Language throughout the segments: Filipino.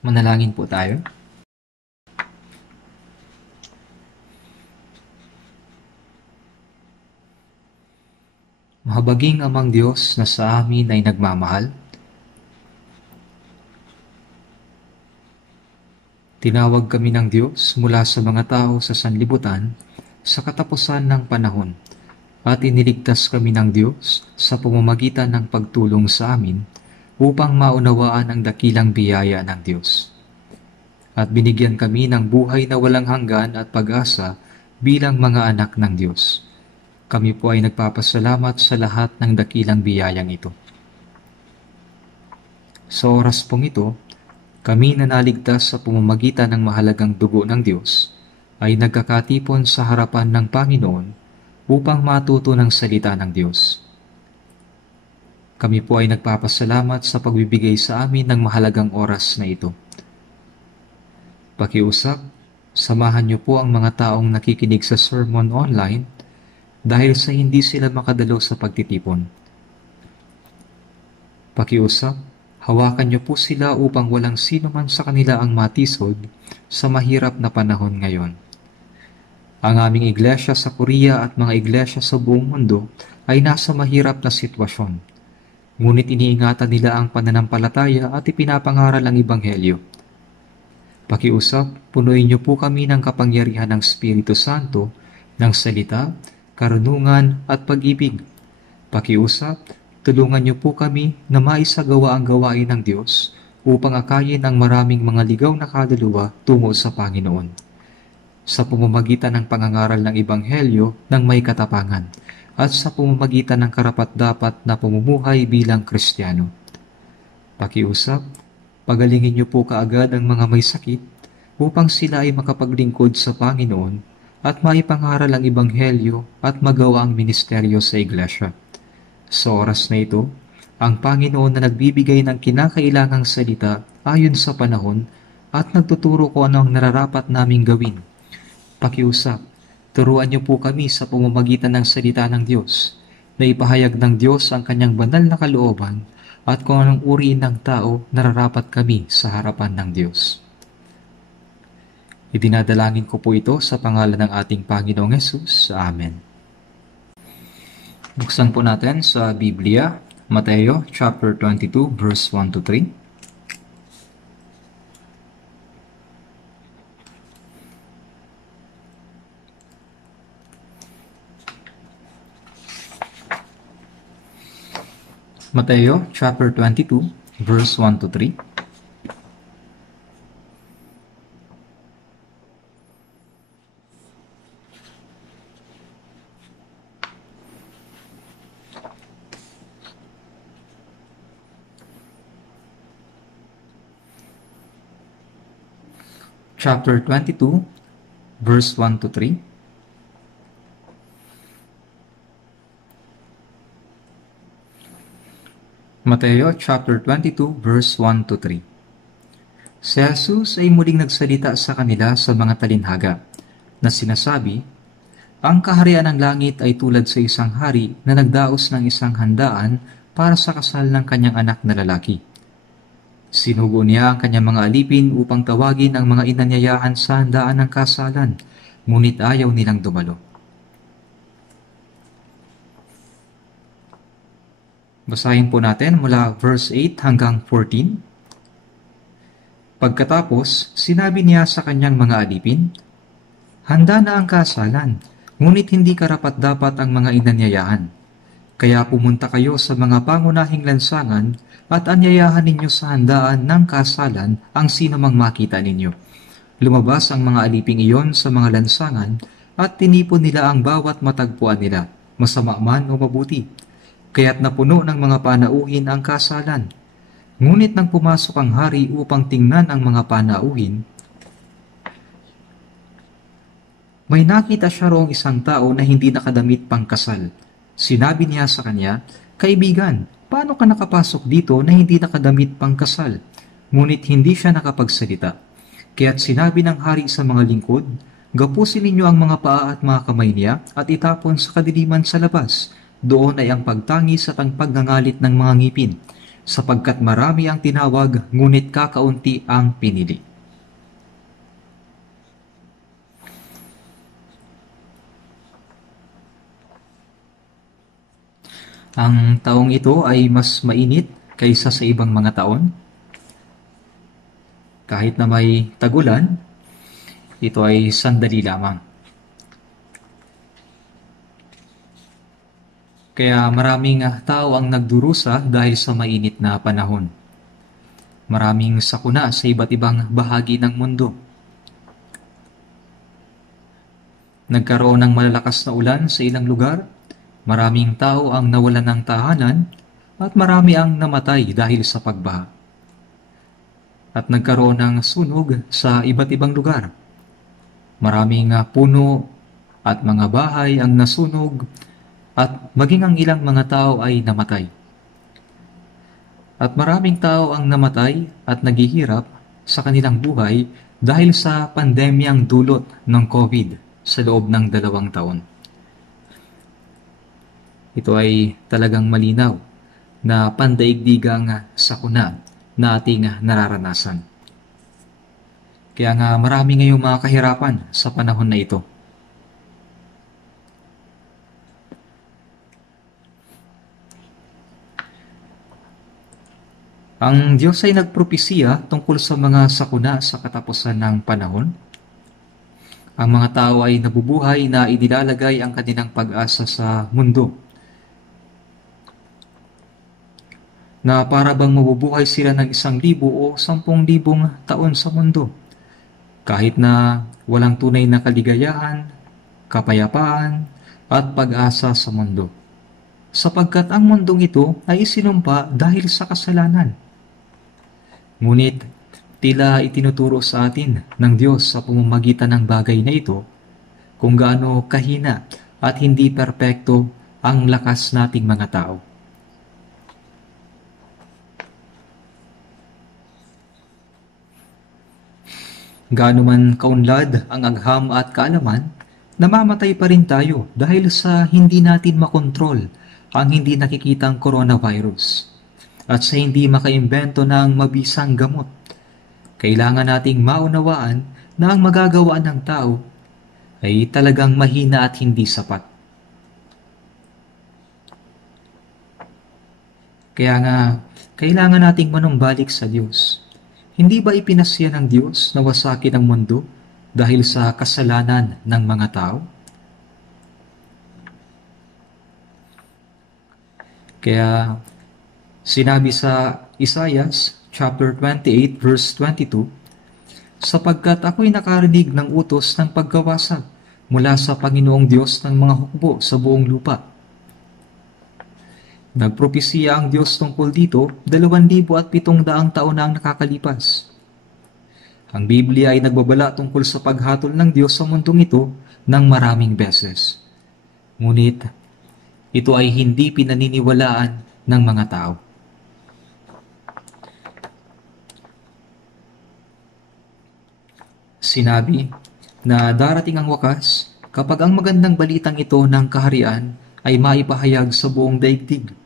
Manalangin po tayo. Mahabaging Amang Diyos na sa amin ay nagmamahal, tinawag kami ng Diyos mula sa mga tao sa sanlibutan sa katapusan ng panahon at iniligtas kami ng Diyos sa pamamagitan ng pagtulong sa amin upang maunawaan ang dakilang biyaya ng Diyos. At binigyan kami ng buhay na walang hanggan at pag-asa bilang mga anak ng Diyos. Kami po ay nagpapasalamat sa lahat ng dakilang biyayang ito. Sa oras pong ito, kami na naligtas sa pamamagitan ng mahalagang dugo ng Diyos ay nagkakatipon sa harapan ng Panginoon upang matuto ng salita ng Diyos. Kami po ay nagpapasalamat sa pagbibigay sa amin ng mahalagang oras na ito. Pakiusap, samahan niyo po ang mga taong nakikinig sa sermon online dahil sa hindi sila makadalo sa pagtitipon. Pakiusap, hawakan niyo po sila upang walang sino man sa kanila ang matisod sa mahirap na panahon ngayon. Ang aming iglesia sa Korea at mga iglesia sa buong mundo ay nasa mahirap na sitwasyon. Ngunit iniingatan nila ang pananampalataya at ipinapangaral ang Ebanghelyo. Pakiusap, punuin niyo po kami ng kapangyarihan ng Espiritu Santo, ng salita, karunungan at pag-ibig. Pakiusap, tulungan niyo po kami na maisagawa ang gawain ng Diyos upang akayin ang maraming mga ligaw na kaluluwa tungo sa Panginoon. Sa pamamagitan ng pangangaral ng Ebanghelyo ng may katapangan at sa pamamagitan ng karapat-dapat na pamumuhay bilang Kristiyano. Pakiusap, pagalingin niyo po kaagad ang mga may sakit upang sila ay makapaglingkod sa Panginoon at maipangaral ang Ebanghelyo at magawa ang ministeryo sa Iglesia. Sa oras na ito, ang Panginoon na nagbibigay ng kinakailangang salita ayon sa panahon at nagtuturo kung ano ang nararapat naming gawin. Pakiusap, turuan niyo po kami sa pamamagitan ng salita ng Diyos, na ipahayag ng Diyos ang kanyang banal na kalooban at kung anong uri ng tao nararapat kami sa harapan ng Diyos. Idinadalangin ko po ito sa pangalan ng ating Panginoong Hesus. Amen. Buksan po natin sa Biblia, Mateo chapter 22 verse 1 to 3. Mateo chapter 22 verse 1 to 3. Chapter 22, verse 1 to 3. Mateo chapter 22, verse 1 to 3. Si Jesus ay muling nagsalita sa kanila sa mga talinhaga, na sinasabi, ang kaharian ng langit ay tulad sa isang hari na nagdaos ng isang handaan para sa kasal ng kanyang anak na lalaki. Sinugo niya ang kanyang mga alipin upang tawagin ang mga inanyayahan sa handaan ng kasalan, ngunit ayaw nilang dumalo. Basahin po natin mula verse 8 hanggang 14. Pagkatapos, sinabi niya sa kanyang mga alipin, handa na ang kasalan, ngunit hindi karapat-dapat ang mga inanyayahan. Kaya pumunta kayo sa mga pangunahing lansangan at anyayahan ninyo sa handaan ng kasalan ang sino mang makita ninyo. Lumabas ang mga aliping iyon sa mga lansangan at tinipon nila ang bawat matagpuan nila, masama man o mabuti. Kaya't napuno ng mga panauhin ang kasalan. Ngunit nang pumasok ang hari upang tingnan ang mga panauhin, may nakita siya roong isang tao na hindi nakadamit pang kasal. Sinabi niya sa kanya, kaibigan, paano ka nakapasok dito na hindi nakadamit pang kasal? Ngunit hindi siya nakapagsalita. Kaya't sinabi ng hari sa mga lingkod, gapusin ninyo ang mga paa at mga kamay niya at itapon sa kadiliman sa labas. Doon ay ang pagtangis at ang pagngangalit ng mga ngipin. sapagkat marami ang tinawag, ngunit kakaunti ang pinili. Ang taong ito ay mas mainit kaysa sa ibang mga taon. Kahit na may tagulan, ito ay sandali lamang. Kaya maraming tao ang nagdurusa dahil sa mainit na panahon. Maraming sakuna sa iba't ibang bahagi ng mundo. Nagkaroon ng malalakas na ulan sa ilang lugar, maraming tao ang nawalan ng tahanan, at marami ang namatay dahil sa pagbaha. At nagkaroon ng sunog sa iba't ibang lugar. Maraming puno at mga bahay ang nasunog, at maging ang ilang mga tao ay namatay. At maraming tao ang namatay at naghihirap sa kanilang buhay dahil sa pandemyang dulot ng COVID sa loob ng 2 taon. Ito ay talagang malinaw na pandaigdigang sakuna na ating nararanasan. Kaya nga marami ngayong mga kahirapan sa panahon na ito. Ang Diyos ay nagpropesiya tungkol sa mga sakuna sa katapusan ng panahon. Ang mga tao ay nabubuhay na inilalagay ang kanilang pag-asa sa mundo. Na para bang mabubuhay sila ng 1,000 o 10,000 taon sa mundo. Kahit na walang tunay na kaligayahan, kapayapaan, at pag-asa sa mundo. Sapagkat ang mundong ito ay isinumpa dahil sa kasalanan. Ngunit, tila itinuturo sa atin ng Diyos sa pamamagitan ng bagay na ito kung gaano kahina at hindi perpekto ang lakas nating mga tao. Gaano man kaunlad ang agham at kaalaman, namamatay pa rin tayo dahil sa hindi natin makontrol ang hindi nakikitang coronavirus at sa hindi makaimbento ng mabisang gamot. Kailangan nating maunawaan na ang magagawa ng tao ay talagang mahina at hindi sapat. Kaya nga, kailangan nating manumbalik sa Diyos. Hindi ba ipinasya ng Diyos na wasakin ang mundo dahil sa kasalanan ng mga tao? Kaya sinabi sa Isaiah chapter 28 verse 22, sapagkat ako'y nakarinig ng utos ng pagkawasag mula sa Panginoong Diyos ng mga hukbo sa buong lupa. Nagpropesiya ang Diyos tungkol dito 2,700 taon na ang nakakalipas. Ang Biblia ay nagbabala tungkol sa paghatol ng Diyos sa mundong ito ng maraming beses. Ngunit, ito ay hindi pinaniniwalaan ng mga tao. Sinabi na darating ang wakas kapag ang magandang balitang ito ng kaharian ay maipahayag sa buong daigdig.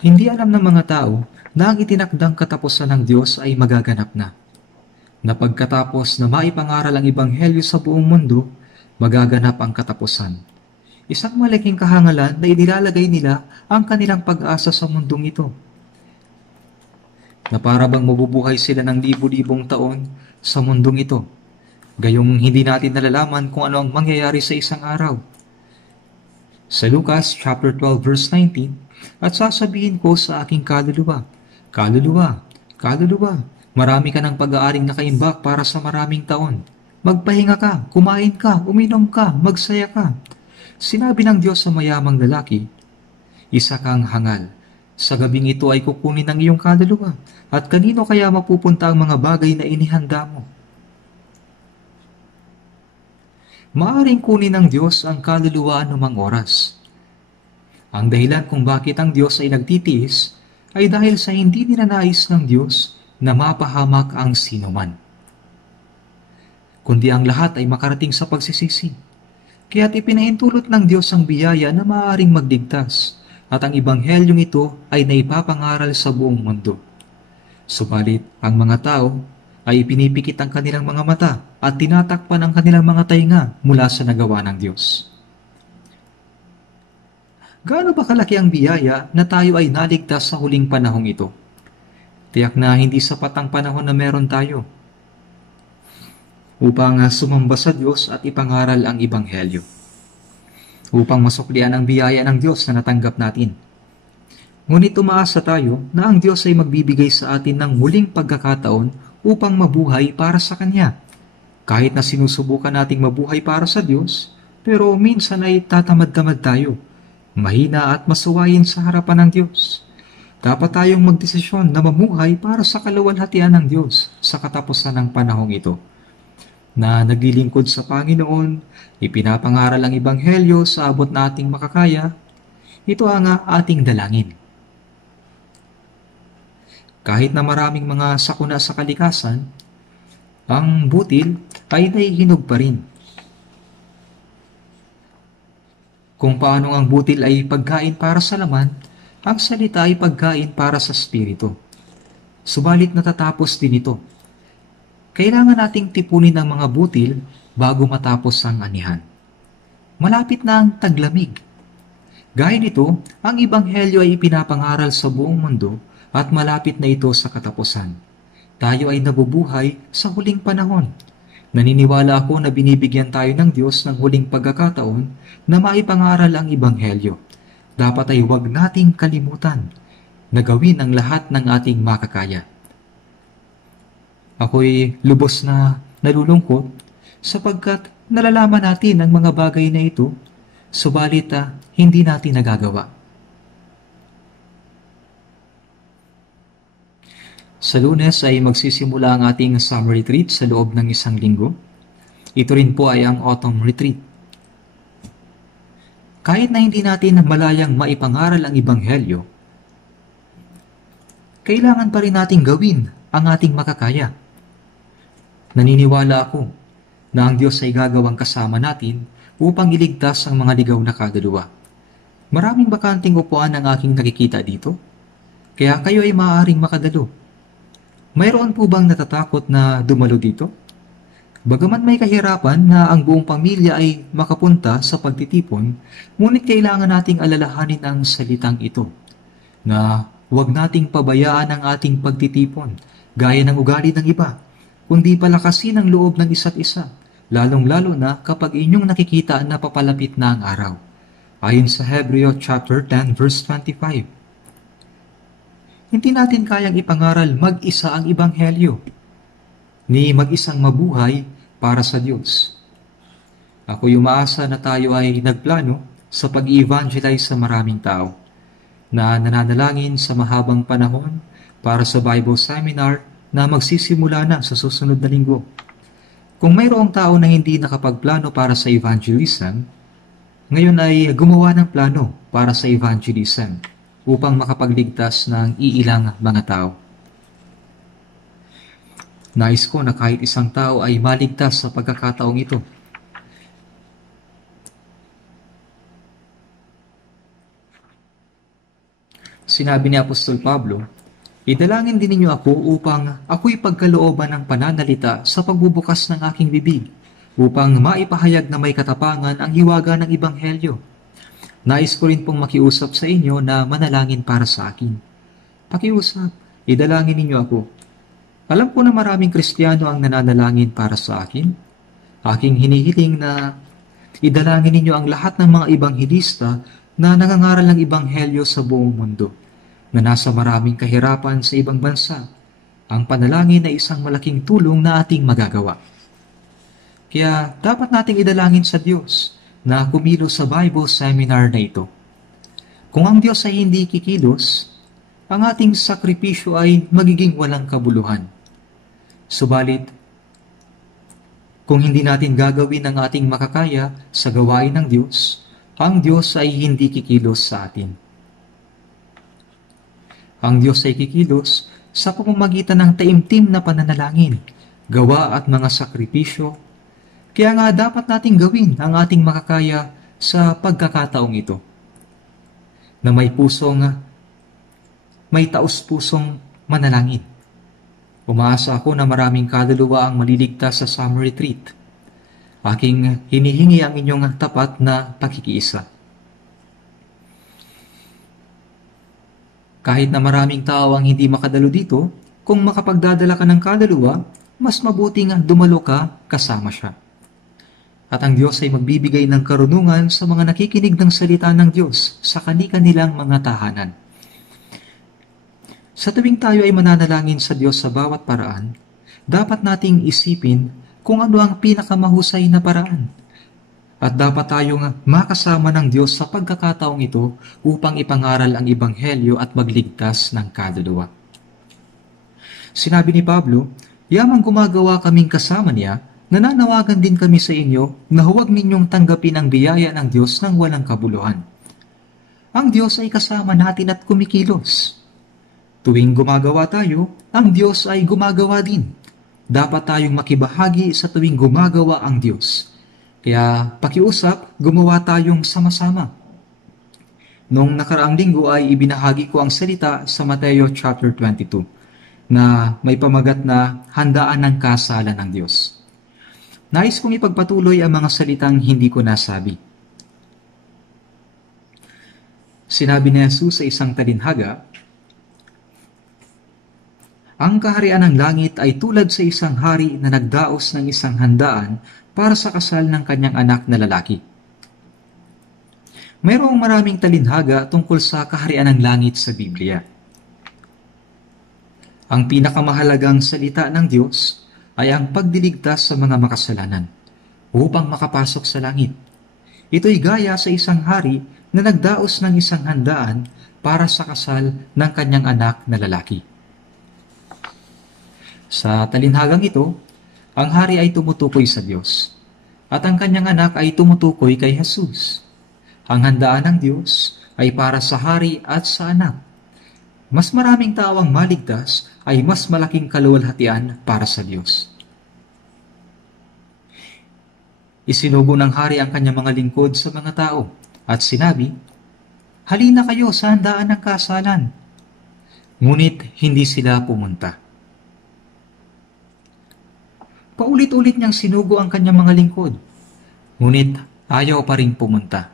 Hindi alam ng mga tao na ang itinakdang katapusan ng Diyos ay magaganap na. Na pagkatapos na maipangaral ang Ebanghelyo sa buong mundo, magaganap ang katapusan. Isang malaking kahangalan na inilalagay nila ang kanilang pag-asa sa mundong ito. Na para bang mabubuhay sila ng libu-libong taon sa mundong ito, gayong hindi natin nalalaman kung ano ang mangyayari sa isang araw. Sa Lucas chapter 12 verse 19, at sasabihin ko sa aking kaluluwa, kaluluwa, kaluluwa, marami ka ng pag-aaring nakaimbak para sa maraming taon. Magpahinga ka, kumain ka, uminom ka, magsaya ka. Sinabi ng Diyos sa mayamang lalaki, isa kang hangal. Sa gabing ito ay kukunin ng iyong kaluluwa, at kanino kaya mapupunta ang mga bagay na inihanda mo? Maaring kunin ng Diyos ang kaluluwa anumang oras. Ang dahilan kung bakit ang Diyos ay nagtitiis ay dahil sa hindi ninanais ng Diyos na mapahamak ang sinuman. Kundi ang lahat ay makarating sa pagsisisi. Kaya't ipinahintulot ng Diyos ang biyaya na maaaring magligtas at ang ibanghelyong ito ay naipapangaral sa buong mundo. Subalit, ang mga tao ay pinipikit ang kanilang mga mata at tinatakpan ang kanilang mga tainga mula sa nagawa ng Diyos. Gaano ba kalaki ang biyaya na tayo ay naligtas sa huling panahong ito? Tiyak na hindi sapat ang panahon na meron tayo upang sumamba sa Diyos at ipangaral ang Ibanghelyo, upang masuklian ang biyaya ng Diyos na natanggap natin. Ngunit umaasa tayo na ang Diyos ay magbibigay sa atin ng muling pagkakataon upang mabuhay para sa Kanya. Kahit na sinusubukan nating mabuhay para sa Diyos, pero minsan ay tatamad-tamad tayo, mahina at masuwayin sa harapan ng Diyos. Dapat tayong magdesisyon na mamuhay para sa kaluwalhatian ng Diyos sa katapusan ng panahong ito. Na naglilingkod sa Panginoon, ipinapangaral ang Ibanghelyo sa abot na ating makakaya, ito ang ating dalangin. Kahit na maraming mga sakuna sa kalikasan, ang butil ay naihinog pa rin. Kung paano ang butil ay pagkain para sa laman, ang salita ay pagkain para sa spirito. Subalit natatapos din ito. Kailangan nating tipunin ang mga butil bago matapos ang anihan. Malapit na ang taglamig. Gaya nito, ang Ibanghelyo ay ipinapangaral sa buong mundo at malapit na ito sa katapusan. Tayo ay nabubuhay sa huling panahon. Naniniwala ako na binibigyan tayo ng Diyos ng huling pagkakataon na maipangaral ang Ibanghelyo. Dapat ay huwag nating kalimutan na gawin ang lahat ng ating makakaya. Ako'y lubos na nalulungkot sapagkat nalalaman natin ang mga bagay na ito, subalit hindi natin nagagawa. Sa Lunes ay magsisimula ang ating summer retreat sa loob ng 1 linggo. Ito rin po ay ang autumn retreat. Kahit na hindi natin malayang maipangaral ang Ibanghelyo, kailangan pa rin nating gawin ang ating makakaya. Naniniwala ako na ang Diyos ay gagawang kasama natin upang iligtas ang mga ligaw na kaluluwa. Maraming bakanting upuan ang aking nakikita dito, kaya kayo ay maaaring makadalo. Mayroon po bang natatakot na dumalo dito? Bagaman may kahirapan na ang buong pamilya ay makapunta sa pagtitipon, ngunit kailangan nating alalahanin ang salitang ito, na huwag nating pabayaan ang ating pagtitipon, gaya ng ugali ng iba, kundi palakasin ang loob ng isa't isa, lalong-lalo na kapag inyong nakikita na papalapit na ang araw. Ayon sa Hebreo chapter 10 verse 25. Hindi natin kayang ipangaral mag-isa ang Ibanghelyo, ni mag-isang mabuhay para sa Diyos. Ako'y umaasa na tayo ay nagplano sa pag-evangelize sa maraming tao, na nananalangin sa mahabang panahon para sa Bible Seminar na magsisimula na sa susunod na linggo. Kung mayroong tao na hindi nakapagplano para sa evangelism, ngayon ay gumawa ng plano para sa evangelism upang makapagligtas ng iilang mga tao. Nais ko na kahit isang tao ay maligtas sa pagkakataong ito. Sinabi ni Apostol Pablo, idalangin din ninyo ako upang ako'y pagkalooban ng pananalita sa pagbubukas ng aking bibig, upang maipahayag na may katapangan ang hiwaga ng Ibanghelyo. Nais ko rin pong makiusap sa inyo na manalangin para sa akin. Pakiusap, idalangin ninyo ako. Alam ko na maraming Kristiyano ang nananalangin para sa akin. Aking hinihiling na idalangin ninyo ang lahat ng mga Ibanghilista na nangangaral ng Ibanghelyo sa buong mundo, na nasa maraming kahirapan sa ibang bansa. Ang panalangin ay isang malaking tulong na ating magagawa. Kaya dapat nating idalangin sa Diyos na kumilos sa Bible Seminar na ito. Kung ang Diyos ay hindi kikilos, ang ating sakripisyo ay magiging walang kabuluhan. Subalit, kung hindi natin gagawin ang ating makakaya sa gawain ng Diyos, ang Diyos ay hindi kikilos sa atin. Ang Diyos ay kikilos sa pamamagitan ng taimtim na pananalangin, gawa at mga sakripisyo. Kaya nga dapat nating gawin ang ating makakaya sa pagkakataong ito. na may taos-pusong manalangin. Umaasa ako na maraming kaluluwa ang maliligtas sa summer retreat. Aking hinihingi ang inyong tapat na pakikiisa. Kahit na maraming tao ang hindi makadalo dito, kung makapagdadala ka ng kaluluwa, mas mabuting dumalo ka kasama siya. At ang Diyos ay magbibigay ng karunungan sa mga nakikinig ng salita ng Diyos sa kani-kanilang mga tahanan. Sa tuwing tayo ay mananalangin sa Diyos sa bawat paraan, dapat nating isipin kung ano ang pinakamahusay na paraan. At dapat tayong makasama ng Diyos sa pagkakataong ito upang ipangaral ang Ebanghelyo at magligtas ng kaluluwa. Sinabi ni Pablo, "Yamang gumagawa kaming kasama niya, nananawagan din kami sa inyo na huwag ninyong tanggapin ang biyaya ng Diyos ng walang kabuluhan." Ang Diyos ay kasama natin at kumikilos. Tuwing gumagawa tayo, ang Diyos ay gumagawa din. Dapat tayong makibahagi sa tuwing gumagawa ang Diyos. Kaya pakiusap, gumawa tayong sama-sama. Noong nakaraang linggo ay ibinahagi ko ang salita sa Mateo chapter 22 na may pamagat na handaan ng kasalan ng Diyos. Nais kong ipagpatuloy ang mga salitang hindi ko nasabi. Sinabi ni Jesus sa isang talinhaga, "Ang kaharian ng langit ay tulad sa isang hari na nagdaos ng isang handaan para sa kasal ng kanyang anak na lalaki." Mayroong maraming talinhaga tungkol sa kaharian ng langit sa Biblia. Ang pinakamahalagang salita ng Diyos ay ang pagdiligtas sa mga makasalanan upang makapasok sa langit. Ito'y gaya sa isang hari na nagdaos ng isang handaan para sa kasal ng kanyang anak na lalaki. Sa talinhagang ito, ang hari ay tumutukoy sa Diyos, at ang kanyang anak ay tumutukoy kay Jesus. Ang handaan ng Diyos ay para sa hari at sa anak. Mas maraming tao ang maligtas ay mas malaking kaluwalhatian para sa Diyos. Isinugo ng hari ang kanyang mga lingkod sa mga tao at sinabi, "Halina kayo sa handaan ng kasalan." Ngunit hindi sila pumunta. Paulit-ulit niyang sinugo ang kanyang mga lingkod, ngunit ayaw pa ring pumunta.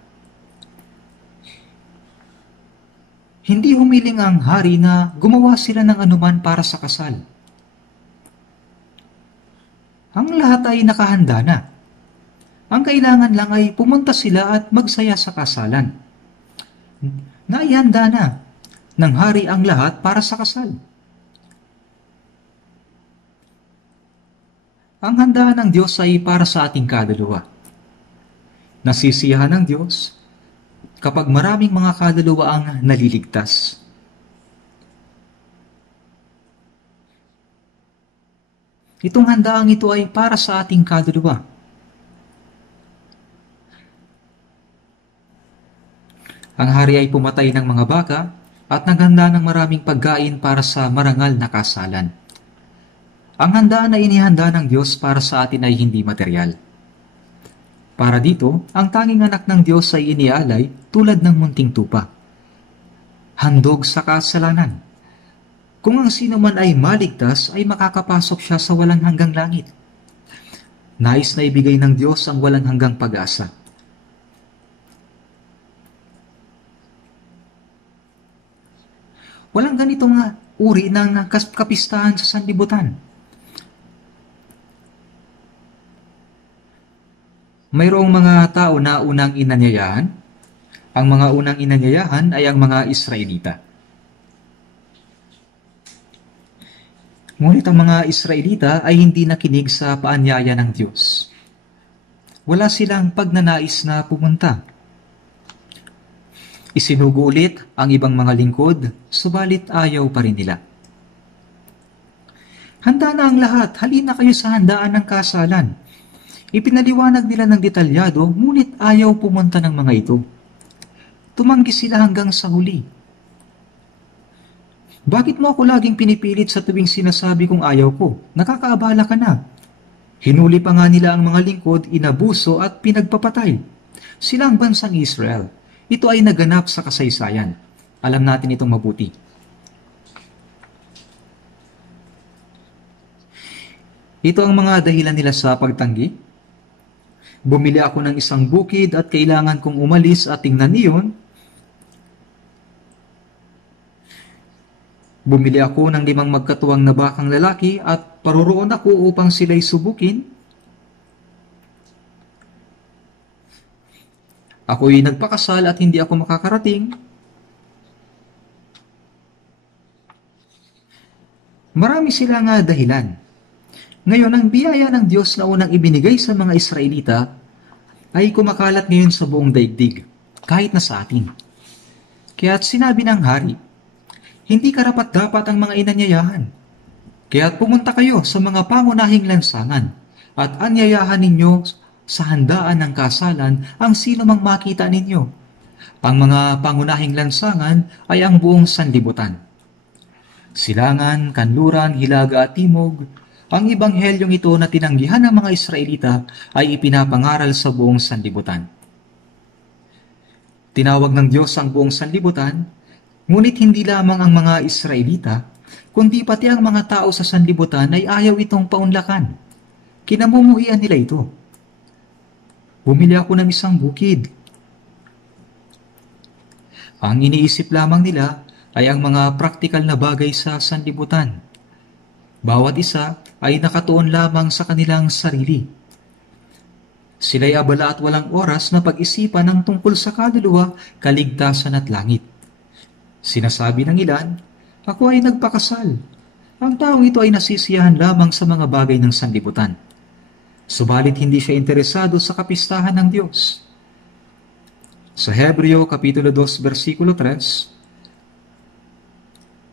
Hindi humiling ang hari na gumawa sila ng anuman para sa kasal. Ang lahat ay nakahanda na. Ang kailangan lang ay pumunta sila at magsaya sa kasalan. Naihanda na ng hari ang lahat para sa kasal. Ang handaan ng Diyos ay para sa ating kaluluwa. Nasisiyahan ng Diyos kapag maraming mga kaluluwa ang naliligtas. Itong handaang ito ay para sa ating kaluluwa. Ang hari ay pumatay ng mga baka at naghanda ng maraming pagkain para sa marangal na kasalan. Ang handaan na inihanda ng Diyos para sa atin ay hindi material. Para dito, ang tanging anak ng Diyos ay inialay tulad ng munting tupa. Handog sa kasalanan. Kung ang sino man ay maligtas, ay makakapasok siya sa walang hanggang langit. Nais na ibigay ng Diyos ang walang hanggang pag-asa. Walang ganitong uri ng kapistahan sa sanlibutan. Mayroong mga tao na unang inanyayahan. Ang mga unang inanyayahan ay ang mga Israelita. Ngunit ang mga Israelita ay hindi nakinig sa paanyaya ng Diyos. Wala silang pagnanais na pumunta. Isinugo ulit ang ibang mga lingkod, subalit ayaw pa rin nila. Handa na ang lahat, halina kayo sa handaan ng kasalan. Ipinaliwanag nila ng detalyado, ngunit ayaw pumunta ng mga ito. Tumanggi sila hanggang sa huli. Bakit mo ako laging pinipilit sa tuwing sinasabi kong ayaw ko? Nakakaabala ka na. Hinuli pa nga nila ang mga lingkod, inabuso at pinagpapatay. Sila ang bansang Israel. ito ay naganap sa kasaysayan. Alam natin itong mabuti. Ito ang mga dahilan nila sa pagtanggi. Bumili ako ng isang bukid at kailangan kong umalis at tingnan iyon. Bumili ako ng 5 magkatuwang na bakang lalaki at paroroon ako upang sila'y subukin. Ako'y nagpakasal at hindi ako makakarating. Marami silang dahilan. Ngayon, ang biyaya ng Diyos na unang ibinigay sa mga Israelita ay kumakalat ngayon sa buong daigdig, kahit na sa atin. Kaya't sinabi ng hari, hindi karapat-dapat ang mga inanyayahan. Kaya't pumunta kayo sa mga pangunahing lansangan at anyayahan ninyo sa handaan ng kasalan ang sino mang makita ninyo. Ang mga pangunahing lansangan ay ang buong sanlibutan. Silangan, kanluran, hilaga at timog, ang ibanghelyong ito na tinanggihan ng mga Israelita ay ipinapangaral sa buong sanlibutan. Tinawag ng Diyos ang buong sanlibutan, ngunit hindi lamang ang mga Israelita, kundi pati ang mga tao sa sanlibutan ay ayaw itong paunlakan. Kinamumuhian nila ito. Bumili ako ng isang bukid. Ang iniisip lamang nila ay ang mga praktikal na bagay sa sanlibutan. Bawat isa ay nakatuon lamang sa kanilang sarili. Sila'y abala at walang oras na pag-isipan ng tungkol sa kaluluwa, kaligtasan at langit. Sinasabi ng ilan, ako ay nagpakasal. Ang taong ito ay nasisiyahan lamang sa mga bagay ng sanlibutan. Subalit hindi siya interesado sa kapistahan ng Diyos. Sa Hebreo Kapitulo 2, versikulo 3,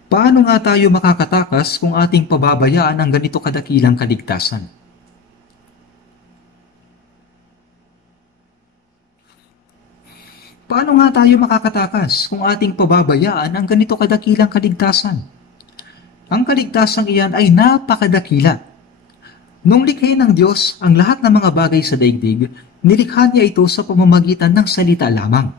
paano nga tayo makakatakas kung ating pababayaan ang ganito kadakilang kaligtasan? Paano nga tayo makakatakas kung ating pababayaan ang ganito kadakilang kaligtasan? Ang kaligtasang iyan ay napakadakila. Nung likhain ng Diyos ang lahat ng mga bagay sa daigdig, nilikha niya ito sa pamamagitan ng salita lamang.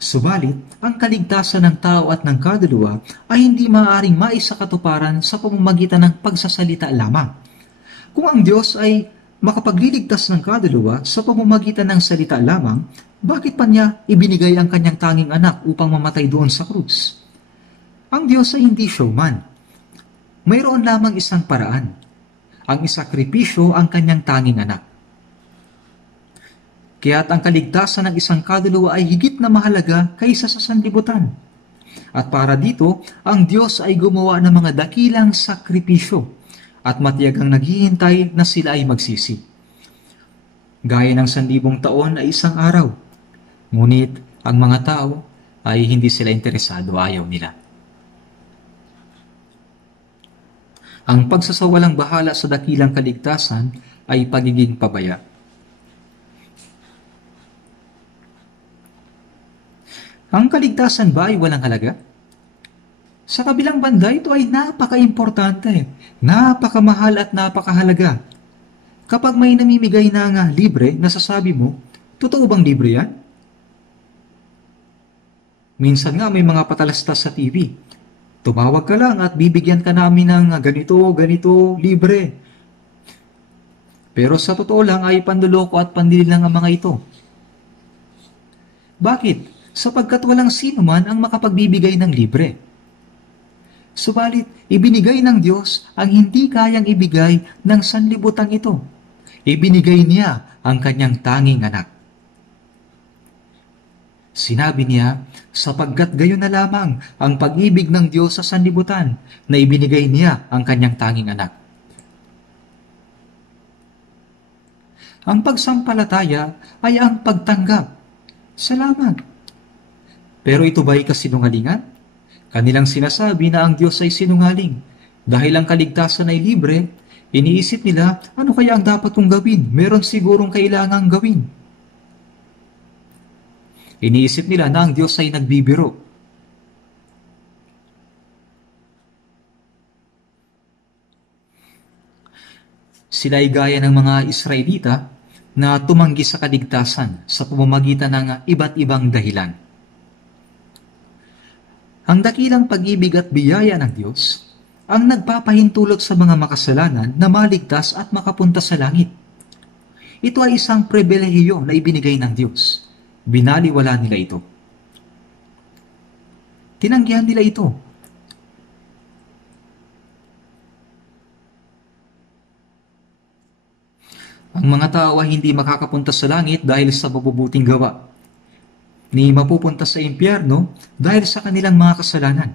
Subalit, ang kaligtasan ng tao at ng kaluluwa ay hindi maaaring maisakatuparan sa pamamagitan ng pagsasalita lamang. Kung ang Diyos ay makapagliligtas ng kaluluwa sa pamamagitan ng salita lamang, bakit pa niya ibinigay ang kanyang tanging anak upang mamatay doon sa krus? Ang Diyos ay hindi showman. Mayroon lamang isang paraan. Ang isakripisyo ang kanyang tanging anak. Kaya't ang kaligtasan ng isang kaluluwa ay higit na mahalaga kaysa sa sanlibutan. At para dito, ang Diyos ay gumawa ng mga dakilang sakripisyo at matiyagang naghihintay na sila ay magsisi. Gaya ng 1,000 taon ay isang araw. Ngunit ang mga tao ay hindi sila interesado, ayaw nila. Ang pagsasawalang bahala sa dakilang kaligtasan ay pagiging pabaya. Ang kaligtasan ba ay walang halaga? Sa kabilang banda, ito ay napaka-importante, napakamahal at napakahalaga. Kapag may namimigay na libre, nasasabi mo, totoo bang libre yan? Minsan nga may mga patalastas sa TV. Tumawag ka lang at bibigyan ka namin ng ganito, libre. Pero sa totoo lang ay panluloko at pandili lang ang mga ito. Bakit? Sapagkat walang sino man ang makapagbibigay ng libre. Subalit, ibinigay ng Diyos ang hindi kayang ibigay ng sanlibutan ito. Ibinigay niya ang kanyang tanging anak. Sinabi niya, sapagkat gayon na lamang ang pag-ibig ng Diyos sa sanlibutan na ibinigay niya ang kanyang tanging anak. Ang pagsampalataya ay ang pagtanggap. Salamat. Pero ito ba'y kasinungalingan? Kanilang sinasabi na ang Diyos ay sinungaling. Dahil ang kaligtasan ay libre, iniisip nila, ano kaya ang dapat kong gawin? Meron sigurong kailangang gawin. Iniisip nila na ang Diyos ay nagbibiro. Sila ay gaya ng mga Israelita na tumanggi sa kaligtasan sa pamamagitan ng iba't ibang dahilan. Ang dakilang pag-ibig at biyaya ng Diyos ang nagpapahintulot sa mga makasalanan na maligtas at makapunta sa langit. Ito ay isang pribilehiyo na ibinigay ng Diyos. Binaliwala nila ito. Tinanggihan nila ito. Ang mga tao ay hindi makakapunta sa langit dahil sa mabubuting gawa, ni mapupunta sa impyerno dahil sa kanilang mga kasalanan.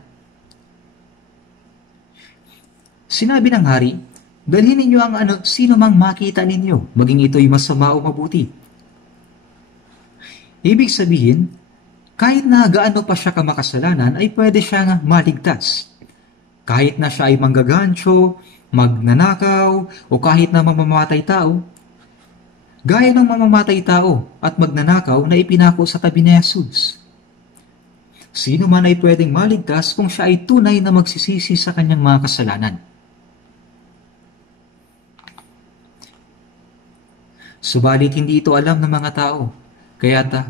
Sinabi ng hari, dalhin ninyo ang sino mang makita ninyo, maging ito'y masama o mabuti. Ibig sabihin, kahit na gaano pa siya kamakasalanan, ay pwede siyang maligtas. Kahit na siya ay manggagancho, magnanakaw, o kahit na mamamatay tao, gaya ng mamamatay tao at magnanakaw na ipinako sa tabi ni Jesus. Sino man ay pwedeng maligtas kung siya ay tunay na magsisisi sa kanyang mga kasalanan. Subalit hindi ito alam ng mga tao, kaya't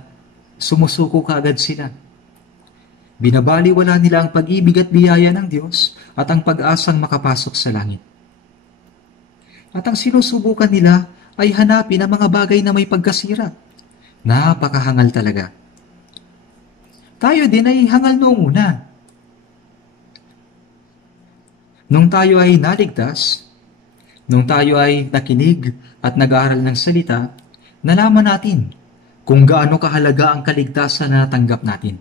sumusuko kaagad sila. Binabaliwala nila ang pag-ibig at biyaya ng Diyos at ang pag-asang makapasok sa langit. At ang sinusubukan nila ay hanapin ang mga bagay na may pagkasira. Napakahangal talaga. Tayo din ay hangal noong una. Nung tayo ay naligtas, nung tayo ay nakinig at nag-aaral ng salita, nalaman natin kung gaano kahalaga ang kaligtasan na natanggap natin.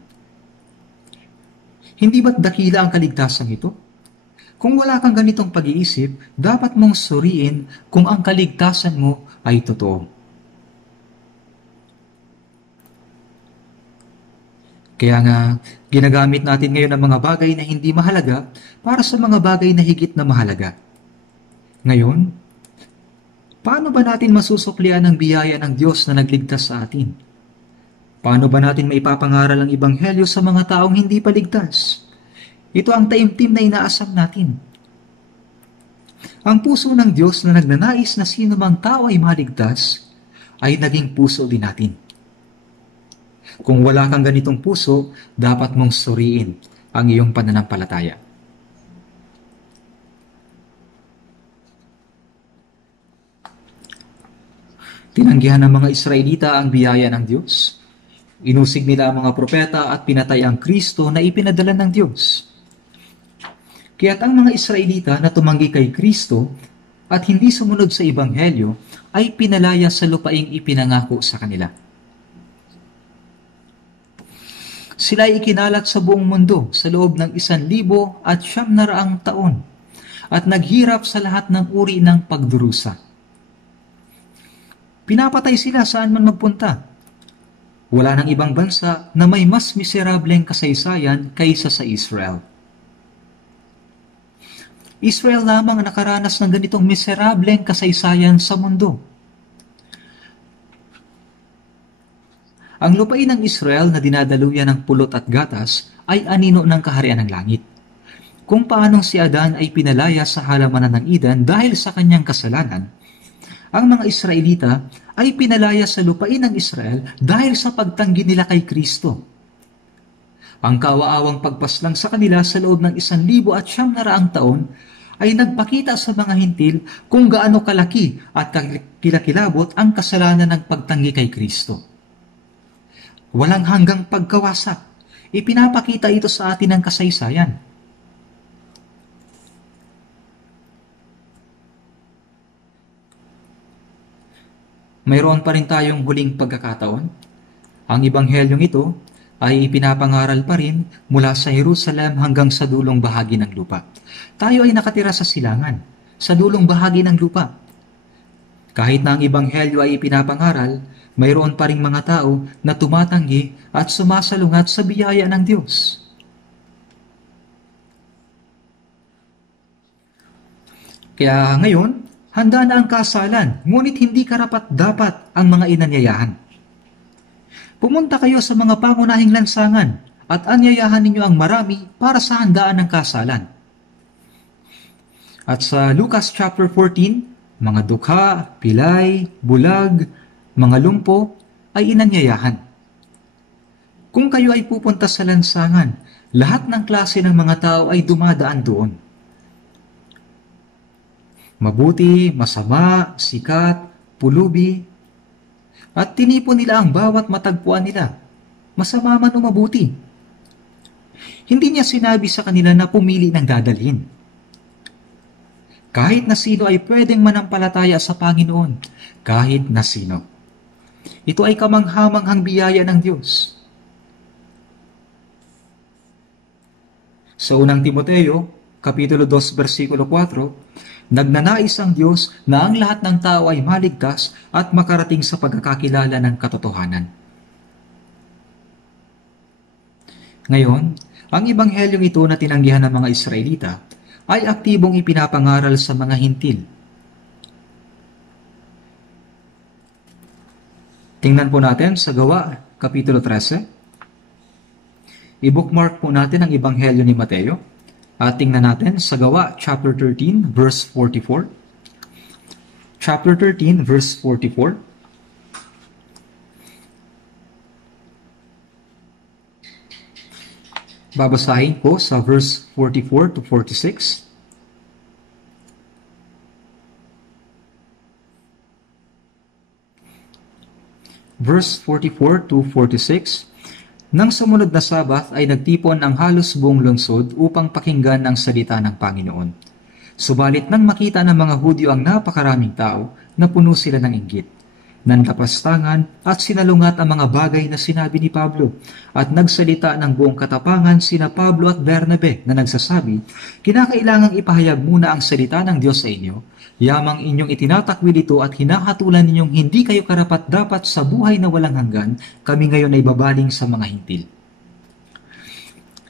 Hindi ba't dakila ang kaligtasan ito? Kung wala kang ganitong pag-iisip, dapat mong suriin kung ang kaligtasan mo ay totoo. Kaya nga, ginagamit natin ngayon ang mga bagay na hindi mahalaga para sa mga bagay na higit na mahalaga. Ngayon, paano ba natin masusuklian ang biyaya ng Diyos na nagligtas sa atin? Paano ba natin maipapangaral ang Ebanghelyo sa mga taong hindi paligtas? Ito ang taimtim na inaasam natin. Ang puso ng Diyos na nagnanais na sino mang tao ay maligtas, ay naging puso din natin. Kung wala kang ganitong puso, dapat mong suriin ang iyong pananampalataya. Tinanggihan ng mga Israelita ang biyaya ng Diyos. Inusig nila ang mga propeta at pinatay ang Kristo na ipinadala ng Diyos. Kaya't ang mga Israelita na tumanggi kay Kristo at hindi sumunod sa Ebanghelyo ay pinalaya sa lupaing ipinangako sa kanila. Sila ay ikinalat sa buong mundo sa loob ng 1,900 taon at naghirap sa lahat ng uri ng pagdurusa. Pinapatay sila saan man magpunta. Wala nang ibang bansa na may mas miserableng kasaysayan kaysa sa Israel. Israel lamang ang nakaranas ng ganitong miserableng kasaysayan sa mundo. Ang lupain ng Israel na dinadaluyan ng pulot at gatas ay anino ng kaharian ng langit. Kung paanong si Adan ay pinalaya sa halamanan ng Eden dahil sa kanyang kasalanan, ang mga Israelita ay pinalaya sa lupain ng Israel dahil sa pagtanggi nila kay Kristo. Ang kawaawang pagpaslang sa kanila sa loob ng 1,900 taon ay nagpakita sa mga hintil kung gaano kalaki at kilakilabot ang kasalanan ng pagtanggi kay Kristo. Walang hanggang pagkawasak. Ipinapakita ito sa atin ng kasaysayan. Mayroon pa rin tayong huling pagkakataon. Ang Ebanghelyong ito ay ipinapangaral pa rin mula sa Jerusalem hanggang sa dulong bahagi ng lupa. Tayo ay nakatira sa silangan, sa dulong bahagi ng lupa. Kahit na ang Ebanghelyo ay ipinapangaral, mayroon pa ring mga tao na tumatanggi at sumasalungat sa biyaya ng Diyos. Kaya ngayon, handa na ang kasalan, ngunit hindi karapat-dapat ang mga inanyayahan. Pumunta kayo sa mga pangunahing lansangan at anyayahan ninyo ang marami para sa handaan ng kasalan. At sa Lucas chapter 14, mga dukha, pilay, bulag, mga lumpo ay inanyayahan. Kung kayo ay pupunta sa lansangan, Lahat ng klase ng mga tao ay dumadaan doon. Mabuti, masama, sikat, pulubi, at tinipon nila ang bawat matagpuan nila, masama man o mabuti. Hindi niya sinabi sa kanila na pumili ng dadalhin. Kahit na sino ay pwedeng manampalataya sa Panginoon, kahit na sino. Ito ay kamanghamanghang biyaya ng Diyos. Sa unang Timoteo, Kapitulo 2, versikulo 4, nagnanais ang Diyos na ang lahat ng tao ay maligtas at makarating sa pagkakakilala ng katotohanan. Ngayon, ang ebanghelyong ito na tinanggihan ng mga Israelita ay aktibong ipinapangaral sa mga hintil. Tingnan po natin sa Gawa, Kapitulo 13. I-bookmark po natin ang ebanghelyo ni Mateo. At tingnan natin sa Gawa, chapter 13, verse 44. Chapter 13, verse 44. Babasahin ko sa verse 44 to 46. Verse 44 to 46. Nang sumunod na Sabath ay nagtipon ang halos buong lungsod upang pakinggan ang salita ng Panginoon. Subalit nang makita ng mga Hudyo ang napakaraming tao, napuno sila ng inggit. Nanlapastangan at sinalungat ang mga bagay na sinabi ni Pablo at nagsalita ng buong katapangan sina Pablo at Bernabe na nagsasabi, kinakailangang ipahayag muna ang salita ng Diyos sa inyo, yamang inyong itinatakwil ito at hinahatulan ninyong hindi kayo karapat-dapat sa buhay na walang hanggan, kami ngayon ay babaling sa mga hintil.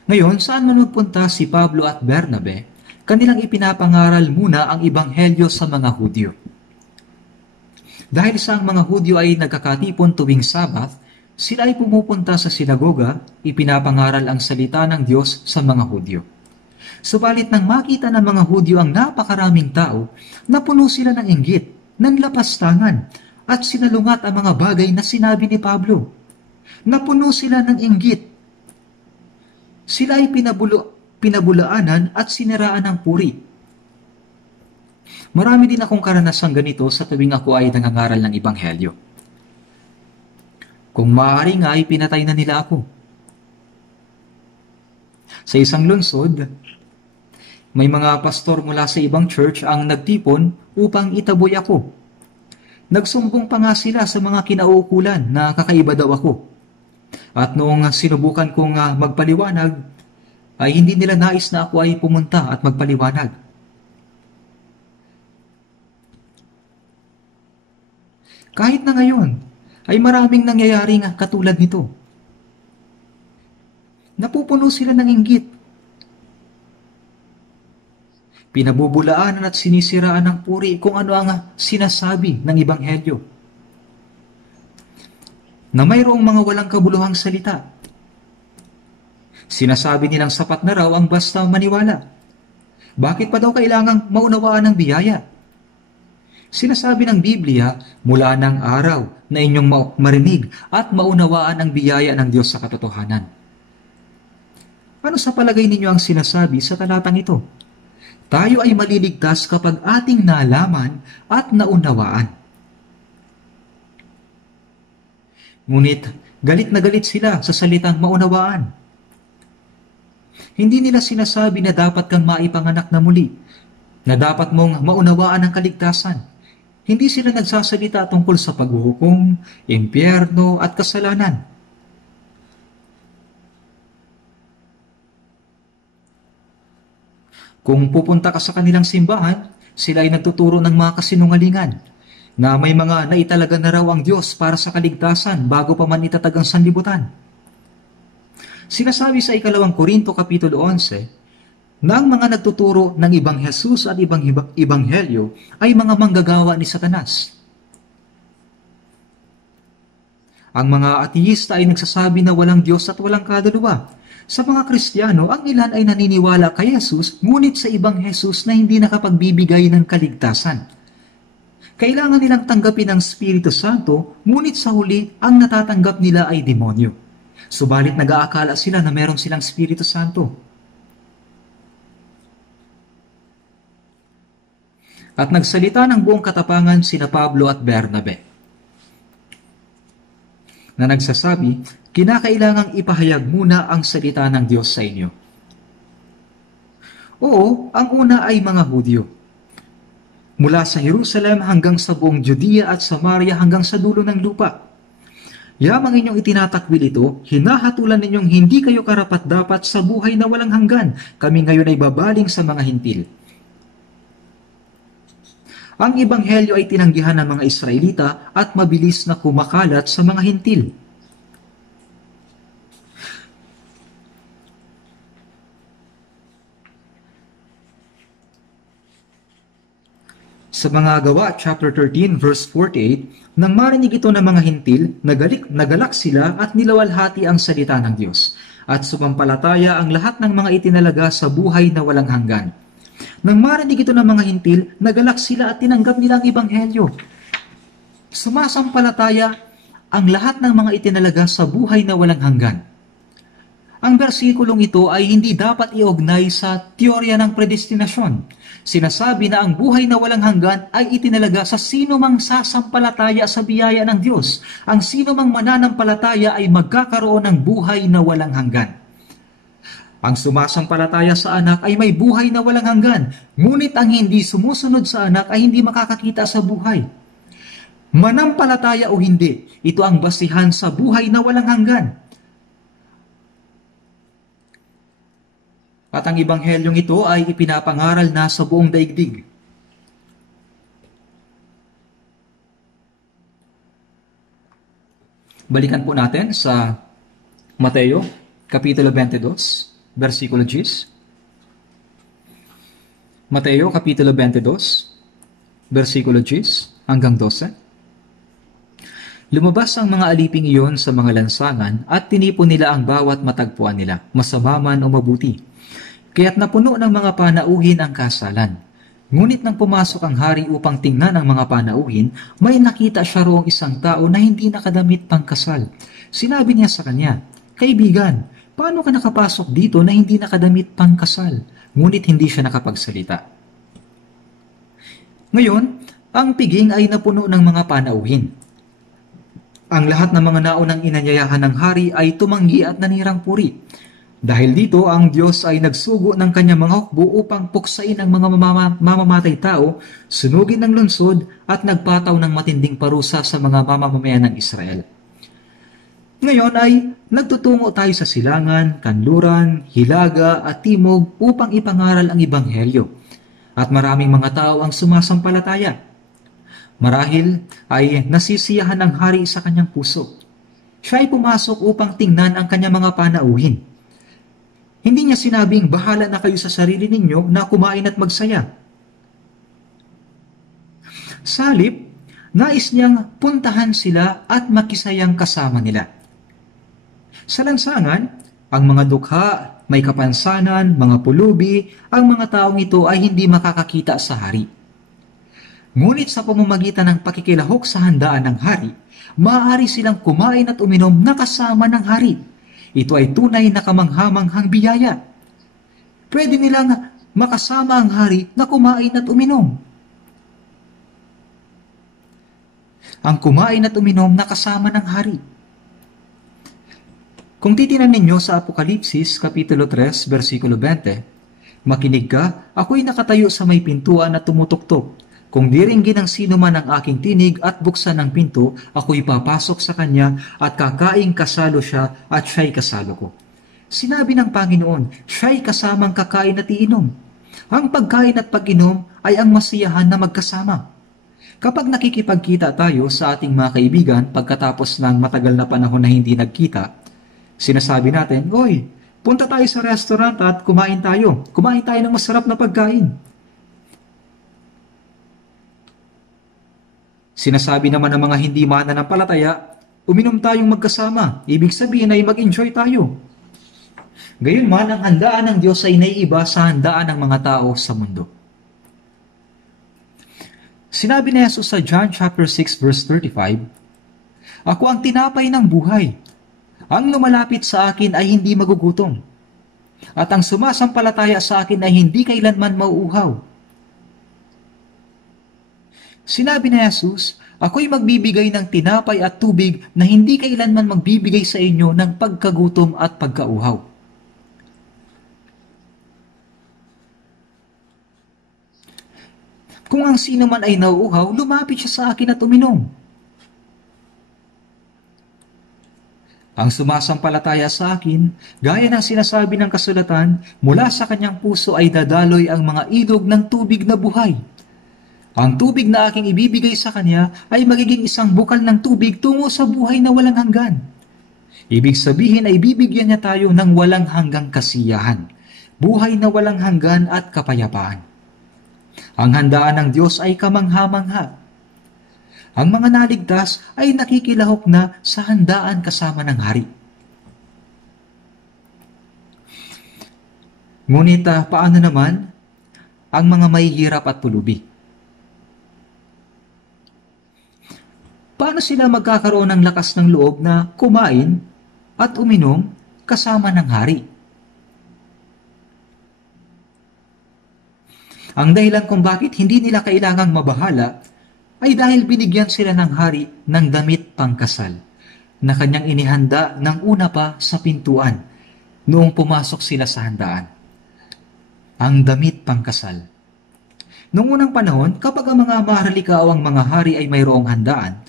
Ngayon, saan man magpunta si Pablo at Bernabe, kanilang ipinapangaral muna ang ebanghelyo sa mga Hudyo. Dahil sa mga Hudyo ay nagkakatipon tuwing Sabath, sila ay pumupunta sa sinagoga, ipinapangaral ang salita ng Diyos sa mga Hudyo. Subalit nang makita ng mga Hudyo ang napakaraming tao, napuno sila ng inggit, nanlapastangan, at sinalungat ang mga bagay na sinabi ni Pablo. Napuno sila ng inggit. Sila ay pinabulaanan at siniraan ng puri. Marami din akong karanasang ganito sa tuwing ako ay nangangaral ng ebanghelyo. Kung maaari nga ay pinatay na nila ako. Sa isang lungsod, may mga pastor mula sa ibang church ang nagtipon upang itaboy ako. Nagsumbong pa nga sila sa mga kinauukulan na kakaiba daw ako. At noong sinubukan kong magpaliwanag, ay hindi nila nais na ako ay pumunta at magpaliwanag. Kahit na ngayon, ay maraming nangyayaring katulad nito. Napupuno sila ng inggit. Pinabubulaanan at sinisiraan ng puri kung ano ang sinasabi ng ebanghelyo. Na mayroong mga walang kabuluhang salita. Sinasabi nilang sapat na raw ang basta maniwala. Bakit pa daw kailangang maunawaan ng biyaya? Sinasabi ng Biblia, mula ng araw na inyong marinig at maunawaan ang biyaya ng Diyos sa katotohanan. Ano sa palagay ninyo ang sinasabi sa talatang ito? Tayo ay maliligtas kapag ating nalaman at naunawaan. Ngunit galit na galit sila sa salitang maunawaan. Hindi nila sinasabi na dapat kang maipanganak na muli, na dapat mong maunawaan ang kaligtasan. Hindi sila nagsasalita tungkol sa paghuhukom, impyerno at kasalanan. Kung pupunta ka sa kanilang simbahan, sila ay nagtuturo ng mga kasinungalingan na may mga naitalaga na raw ang Diyos para sa kaligtasan bago pa man itatag ang sanlibutan. Sinasabi sa 2 Korinto Kapitulo 11, na ang mga nagtuturo ng ibang Jesus at ibang ibanghelyo ay mga manggagawa ni Satanas. Ang mga ateista ay nagsasabi na walang Diyos at walang kaluluwa. Sa mga Kristiyano, ang ilan ay naniniwala kay Jesus, ngunit sa ibang Jesus na hindi nakapagbibigay ng kaligtasan. Kailangan nilang tanggapin ang Espiritu Santo, ngunit sa huli, ang natatanggap nila ay demonyo. Subalit nag-aakala sila na meron silang Espiritu Santo. At nagsalita ng buong katapangan sina Pablo at Bernabe, na nagsasabi, kinakailangang ipahayag muna ang salita ng Diyos sa inyo. Oo, ang una ay mga Hudyo. Mula sa Jerusalem hanggang sa buong Judea at Samaria hanggang sa dulo ng lupa. Yamang inyong itinatakwil ito, hinahatulan ninyong hindi kayo karapat-dapat sa buhay na walang hanggan. Kami ngayon ay babaling sa mga hintil. Ang Ebanghelyo ay tinanggihan ng mga Israelita at mabilis na kumakalat sa mga hintil. Sa mga Gawa, chapter 13, verse 48, nang marinig ito ng mga hintil, nagalak sila at nilawalhati ang salita ng Diyos, at sumampalataya ang lahat ng mga itinalaga sa buhay na walang hanggan. Nang marinig ito ng mga hintil, nagalak sila at tinanggap nila ang Ebanghelyo. Sumasampalataya ang lahat ng mga itinalaga sa buhay na walang hanggan. Ang bersikulong ito ay hindi dapat iugnay sa teorya ng predestinasyon. Sinasabi na ang buhay na walang hanggan ay itinalaga sa sino mang sasampalataya sa biyaya ng Diyos. Ang sino mang mananampalataya ay magkakaroon ng buhay na walang hanggan. Ang sumasampalataya sa anak ay may buhay na walang hanggan, ngunit ang hindi sumusunod sa anak ay hindi makakakita sa buhay. Manampalataya o hindi, ito ang basihan sa buhay na walang hanggan. At ang Ebanghelyong ito ay ipinapangaral na sa buong daigdig. Balikan po natin sa Mateo, Kapitulo 22, versikulo 10. Mateo, Kapitulo 22, versikulo 10 hanggang 12. Lumabas ang mga aliping iyon sa mga lansangan at tinipon nila ang bawat matagpuan nila, masama man o mabuti. Kaya't napuno ng mga panauhin ang kasalan. Ngunit nang pumasok ang hari upang tingnan ang mga panauhin, may nakita siya roong isang tao na hindi nakadamit pangkasal. Sinabi niya sa kanya, "Kaibigan, paano ka nakapasok dito na hindi nakadamit pangkasal?" Ngunit hindi siya nakapagsalita. Ngayon, ang piging ay napuno ng mga panauhin. Ang lahat ng mga naunang inanyayahan ng hari ay tumanggi at nanirang puri. Dahil dito, ang Diyos ay nagsugo ng kanyang mga hukbo upang puksain ang mga mamamatay tao, sunugin ng lungsod, at nagpataw ng matinding parusa sa mga mamamayan ng Israel. Ngayon ay nagtutungo tayo sa silangan, kanluran, hilaga at timog upang ipangaral ang Ebanghelyo. At maraming mga tao ang sumasampalataya. Marahil ay nasisiyahan ng hari sa kanyang puso. Siya ay pumasok upang tingnan ang kanyang mga panauhin. Hindi niya sinabing, bahala na kayo sa sarili ninyo na kumain at magsaya. Salip, nais niyang puntahan sila at makisayang kasama nila. Sa lansangan, ang mga dukha, may kapansanan, mga pulubi, ang mga taong ito ay hindi makakakita sa hari. Ngunit sa pamamagitan ng pakikilahok sa handaan ng hari, maaari silang kumain at uminom na kasama ng hari. Ito ay tunay na kamanghamanghang biyaya. Pwede nilang makasama ang hari na kumain at uminom. Ang kumain at uminom na kasama ng hari. Kung titinan ninyo sa Apokalipsis, Kapitulo 3, versikulo 20, "Makinig ka, ako'y nakatayo sa may pintuan at tumutuktok. Kung diringgin ng sino man ang aking tinig at buksan ang pinto, ako'y papasok sa kanya at kakaing kasalo siya at siya'y kasalo ko." Sinabi ng Panginoon, siya'y kasamang kakain at iinom. Ang pagkain at pag-inom ay ang masiyahan na magkasama. Kapag nakikipagkita tayo sa ating mga kaibigan pagkatapos ng matagal na panahon na hindi nagkita, sinasabi natin, "Oy, punta tayo sa restaurant at kumain tayo. Kumain tayo ng masarap na pagkain." Sinasabi naman ng mga hindi mananampalataya, "Uminom tayong magkasama." Ibig sabihin ay mag-enjoy tayo. Gayunman, ang handaan ng Diyos ay naiiba sa handaan ng mga tao sa mundo. Sinabi ni Jesus sa John chapter 6 verse 35, "Ako ang tinapay ng buhay. Ang lumalapit sa akin ay hindi magugutom, at ang sumasampalataya sa akin ay hindi kailanman mauuhaw. Sinabi ni Jesus, ako'y magbibigay ng tinapay at tubig na hindi kailanman magbibigay sa inyo ng pagkagutom at pagkauhaw. Kung ang sino man ay nauuhaw, lumapit siya sa akin at uminom. Ang sumasampalataya sa akin, gaya ng sinasabi ng kasulatan, mula sa kanyang puso ay dadaloy ang mga ilog ng tubig na buhay. Ang tubig na aking ibibigay sa kanya ay magiging isang bukal ng tubig tungo sa buhay na walang hanggan. Ibig sabihin ay bibigyan niya tayo ng walang hanggang kasiyahan, buhay na walang hanggan at kapayapaan. Ang handaan ng Diyos ay kamangha-mangha. Ang mga naligtas ay nakikilahok na sa handaan kasama ng hari. Ngunit paano naman ang mga mahihirap at pulubi? Paano sila magkakaroon ng lakas ng loob na kumain at uminom kasama ng hari? Ang dahilan kung bakit hindi nila kailangang mabahala ay dahil binigyan sila ng hari ng damit pangkasal na kanyang inihanda ng una pa sa pintuan noong pumasok sila sa handaan. Ang damit pangkasal. Noong unang panahon, kapag ang mga maharlika o ang mga hari ay mayroong handaan,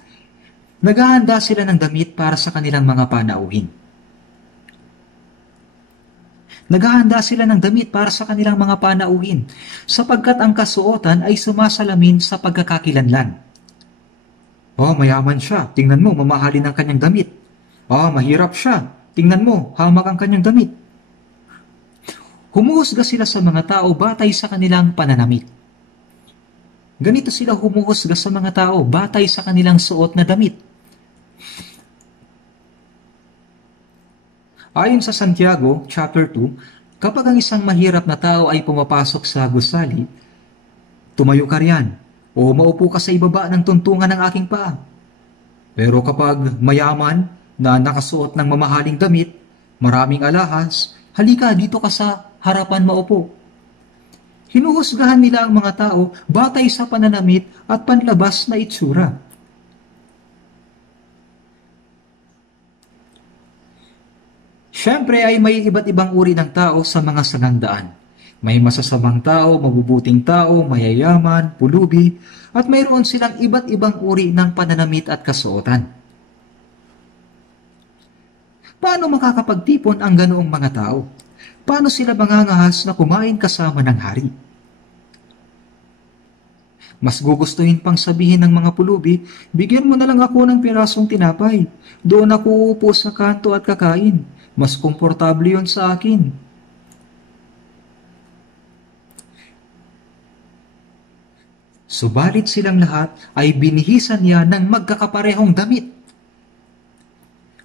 naghahanda sila ng damit para sa kanilang mga panauhin. Naghahanda sila ng damit para sa kanilang mga panauhin, sapagkat ang kasuotan ay sumasalamin sa pagkakakilanlan. Mayaman siya, tingnan mo, mamahalin ang kanyang damit. Mahirap siya, tingnan mo, hamak ang kanyang damit. Humuhusga sila sa mga tao batay sa kanilang pananamit. Ganito sila humuhusga sa mga tao batay sa kanilang suot na damit. Ayon sa Santiago, chapter 2, kapag ang isang mahirap na tao ay pumapasok sa gusali, tumayo ka riyan o maupo ka sa ibaba ng tuntungan ng aking paa. Pero kapag mayaman na nakasuot ng mamahaling damit, maraming alahas, halika dito ka sa harapan maupo. Hinuhusgahan nila ang mga tao batay sa pananamit at panlabas na itsura. Siyempre ay may iba't ibang uri ng tao sa mga sanandaan. May masasamang tao, mabubuting tao, mayayaman, pulubi, at mayroon silang iba't ibang uri ng pananamit at kasuotan. Paano makakapagtipon ang ganoong mga tao? Paano sila mangangahas na kumain kasama ng hari? Mas gugustuhin pang sabihin ng mga pulubi, bigyan mo na lang ako ng pirasong tinapay. Doon ako uupo sa kanto at kakain. Mas komportable yon sa akin. Subalit silang lahat ay binihisan niya ng magkakaparehong damit.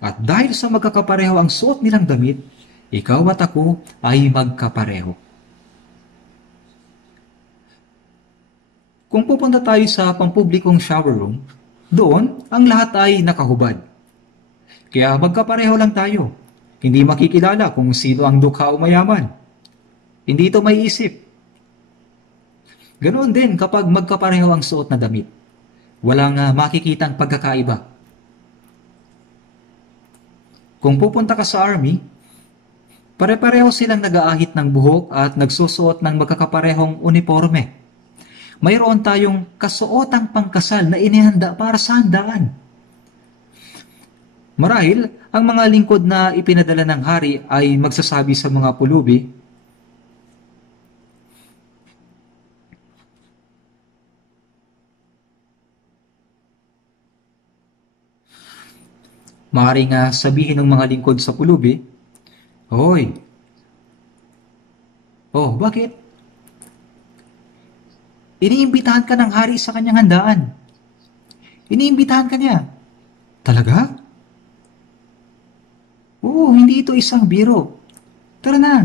At dahil sa magkakapareho ang suot nilang damit, ikaw at ako ay magkapareho. Kung pupunta tayo sa pampublikong shower room, doon ang lahat ay nakahubad. Kaya magkapareho lang tayo. Hindi makikilala kung sino ang dukha o mayaman. Hindi ito may isip. Ganoon din kapag magkapareho ang suot na damit. Walang makikitang pagkakaiba. Kung pupunta ka sa army, pare-pareho silang nag-aahit ng buhok at nagsusuot ng magkakaparehong uniforme. Mayroon tayong kasuotang pangkasal na inihanda para sa handaan. Marahil, ang mga lingkod na ipinadala ng hari ay magsasabi sa mga pulubi, maaaring sabihin ng mga lingkod sa pulubi, Hoy! Bakit? Iniimbitahan ka ng hari sa kanyang handaan. Iniimbitahan ka niya. Talaga? Hindi ito isang biro. Tara na.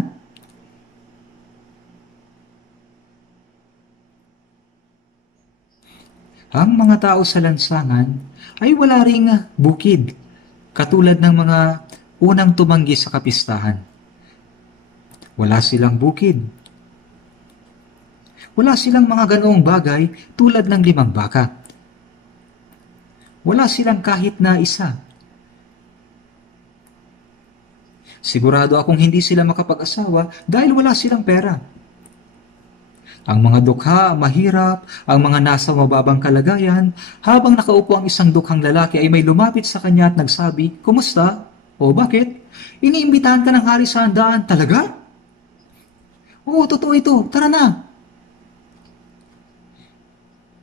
Ang mga tao sa lansangan ay wala ring bukid, katulad ng mga unang tumanggi sa kapistahan. Wala silang bukid. Wala silang mga ganoong bagay tulad ng 5 baka. Wala silang kahit na isa. Sigurado akong hindi sila makapag-asawa dahil wala silang pera. Ang mga dukha, mahirap, ang mga nasa mababang kalagayan, habang nakaupo ang isang dukhang lalaki ay may lumapit sa kanya at nagsabi, "Kumusta? O bakit? Iniimbitahan ka ng hari sa handaan, talaga?" "Oo, totoo ito. Tara na."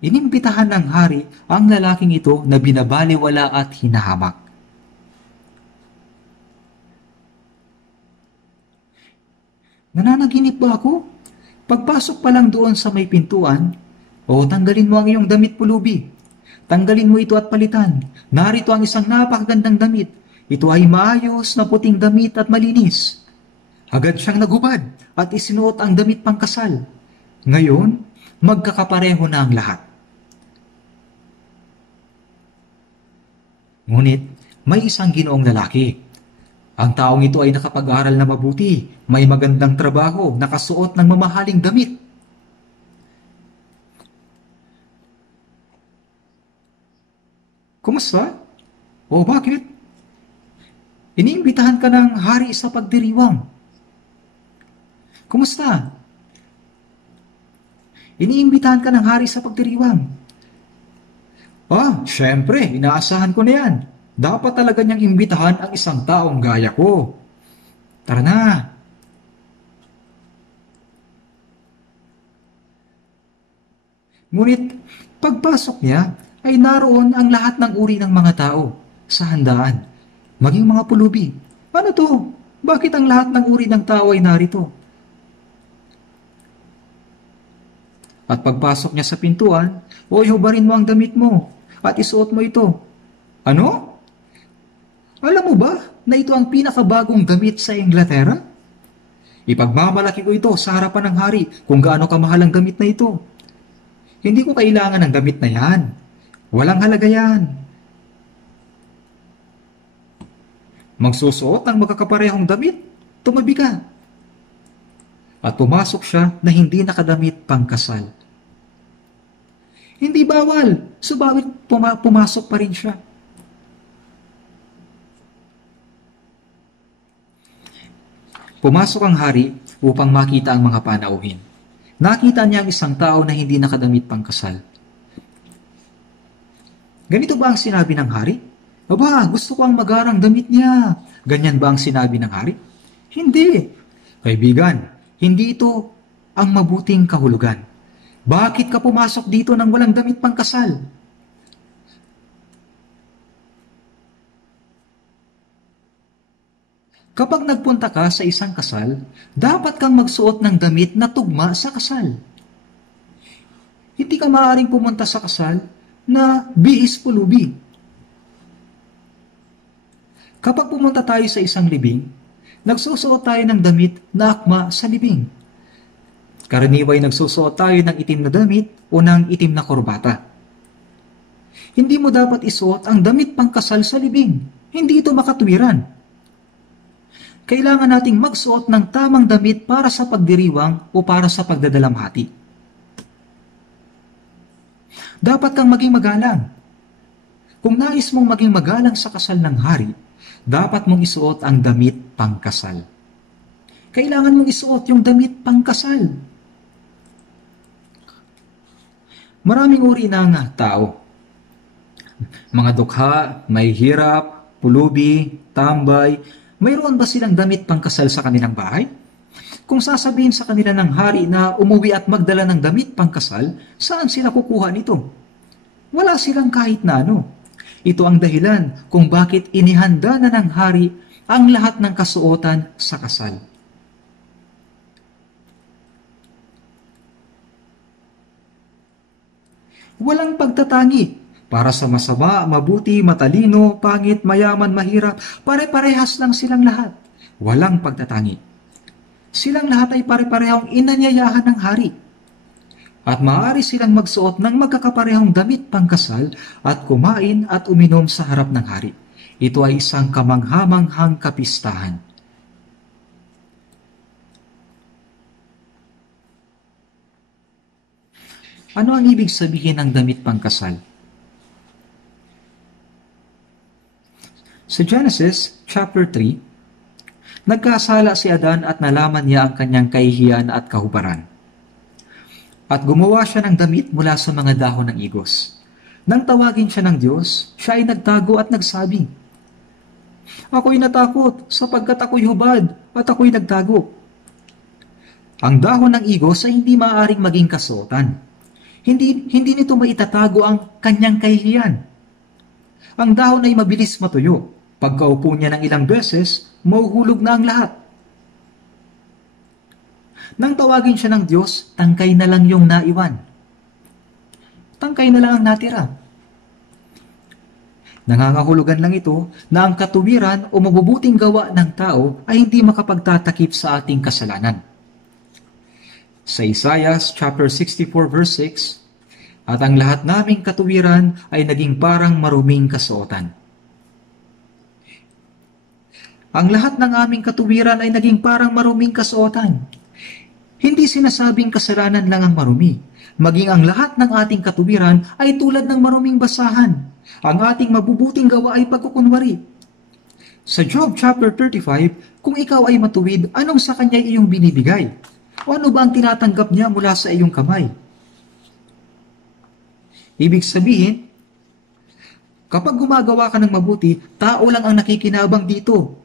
Inimbitahan ng hari ang lalaking ito na binabaliwala at hinahamak. "Nananaginip ba ako? Pagpasok pa lang doon sa may pintuan, tanggalin mo ang iyong damit pulubi. Tanggalin mo ito at palitan. Narito ang isang napakagandang damit. Ito ay maayos na puting damit at malinis." Agad siyang nagubad at isinuot ang damit pangkasal. Ngayon, magkakapareho na ang lahat. Ngunit, may isang ginoong lalaki. Ang taong ito ay nakapag-aral na mabuti, may magandang trabaho, nakasuot ng mamahaling damit. "Kumusta? O bakit? Iniimbitahan ka ng hari sa pagdiriwang. Kumusta? Iniimbitahan ka ng hari sa pagdiriwang." Syempre, inaasahan ko na yan. Dapat talaga niyang imbitahan ang isang taong gaya ko. Tara na. Ngunit, pagpasok niya, ay naroon ang lahat ng uri ng mga tao sa handaan, maging mga pulubi. Ano to? Bakit ang lahat ng uri ng tao ay narito? At pagpasok niya sa pintuan, hubarin mo ang damit mo at isuot mo ito. Ano? Alam mo ba na ito ang pinakabagong damit sa Inglaterra? Ipagmamalaki ko ito sa harapan ng hari kung gaano kamahal ang damit na ito. Hindi ko kailangan ng damit na yan. Walang halaga yan. Magsusuot ng magkakaparehong damit, tumabi ka. At pumasok siya na hindi nakadamit pangkasal. Hindi bawal, subalit pumasok pa rin siya. Pumasok ang hari upang makita ang mga panauhin. Nakita niya ang isang tao na hindi nakadamit pangkasal. Ganito ba ang sinabi ng hari? "Aba, gusto ko ang magarang damit niya." Ganyan ba ang sinabi ng hari? Hindi. Kaibigan, hindi ito ang mabuting kahulugan. Bakit ka pumasok dito nang walang damit pangkasal? Kapag nagpunta ka sa isang kasal, dapat kang magsuot ng damit na tugma sa kasal. Hindi ka maaaring pumunta sa kasal na bihis pulubi. Kapag pumunta tayo sa isang libing, nagsusuot tayo ng damit na akma sa libing. Karaniway nagsusuot tayo ng itim na damit o ng itim na korbata. Hindi mo dapat isuot ang damit pangkasal sa libing. Hindi ito makatwiran. Kailangan nating magsuot ng tamang damit para sa pagdiriwang o para sa pagdadalamhati. Dapat kang maging magalang. Kung nais mong maging magalang sa kasal ng hari, dapat mong isuot ang damit pangkasal. Kailangan mong isuot yung damit pangkasal. Maraming uri ng tao. Mga dukha, may hirap, pulubi, tambay. Mayroon ba silang damit pangkasal sa kanilang bahay? Kung sasabihin sa kanila ng hari na umuwi at magdala ng damit pangkasal, saan sila kukuha nito? Wala silang kahit na ano. Ito ang dahilan kung bakit inihanda na ng hari ang lahat ng kasuotan sa kasal. Walang pagtatangi. Para sa masama, mabuti, matalino, pangit, mayaman, mahirap, pare-parehas lang silang lahat. Walang pagtatangi. Silang lahat ay pare-parehong inanyayahan ng hari. At maaari silang magsuot ng magkakaparehong damit pangkasal at kumain at uminom sa harap ng hari. Ito ay isang kamanghamanghang kapistahan. Ano ang ibig sabihin ng damit pangkasal? Sa Genesis chapter 3, nagkasala si Adan at nalaman niya ang kanyang kahihiyan at kahubaran. At gumawa siya ng damit mula sa mga dahon ng igos. Nang tawagin siya ng Diyos, siya ay nagtago at nagsabi, "Ako'y natakot sapagkat ako'y hubad at ako'y nagtago." Ang dahon ng igos ay hindi maaaring maging kasuotan. Hindi nito maitatago ang kanyang kahihiyan. Ang dahon ay mabilis matuyo. Pagkaupo niya ng ilang beses, mahuhulog na ang lahat. Nang tawagin siya ng Diyos, tangkay na lang yung naiwan. Tangkay na lang ang natira. Nangangahulugan lang ito na ang katuwiran o mabubuting gawa ng tao ay hindi makapagtatakip sa ating kasalanan. Sa Isaiah chapter 64 verse 6, "At ang lahat naming katuwiran ay naging parang maruming kasuotan." Ang lahat ng aming katuwiran ay naging parang maruming kasuotan. Hindi sinasabing kasalanan lang ang marumi. Maging ang lahat ng ating katuwiran ay tulad ng maruming basahan. Ang ating mabubuting gawa ay pagkukunwari. Sa Job chapter 35, kung ikaw ay matuwid, anong sa kanya iyong binibigay? O ano ba ang tinatanggap niya mula sa iyong kamay? Ibig sabihin, kapag gumagawa ka ng mabuti, tao lang ang nakikinabang dito.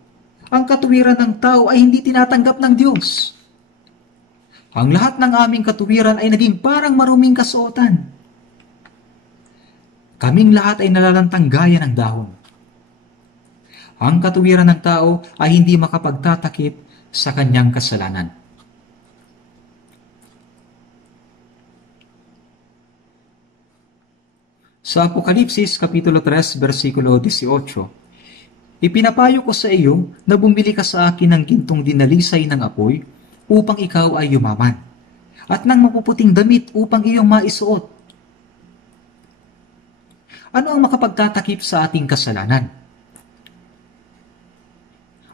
Ang katuwiran ng tao ay hindi tinatanggap ng Diyos. Ang lahat ng aming katuwiran ay naging parang maruming kasuotan. Kaming lahat ay nalalantang gaya ng dahon. Ang katuwiran ng tao ay hindi makapagtatakip sa kanyang kasalanan. Sa Apokalipsis Kapitulo 3, versikulo 18, "Ipinapayo ko sa iyo na bumili ka sa akin ng gintong dinalisay ng apoy upang ikaw ay yumaman, at ng mapuputing damit upang iyong maisuot." Ano ang makapagtatakip sa ating kasalanan?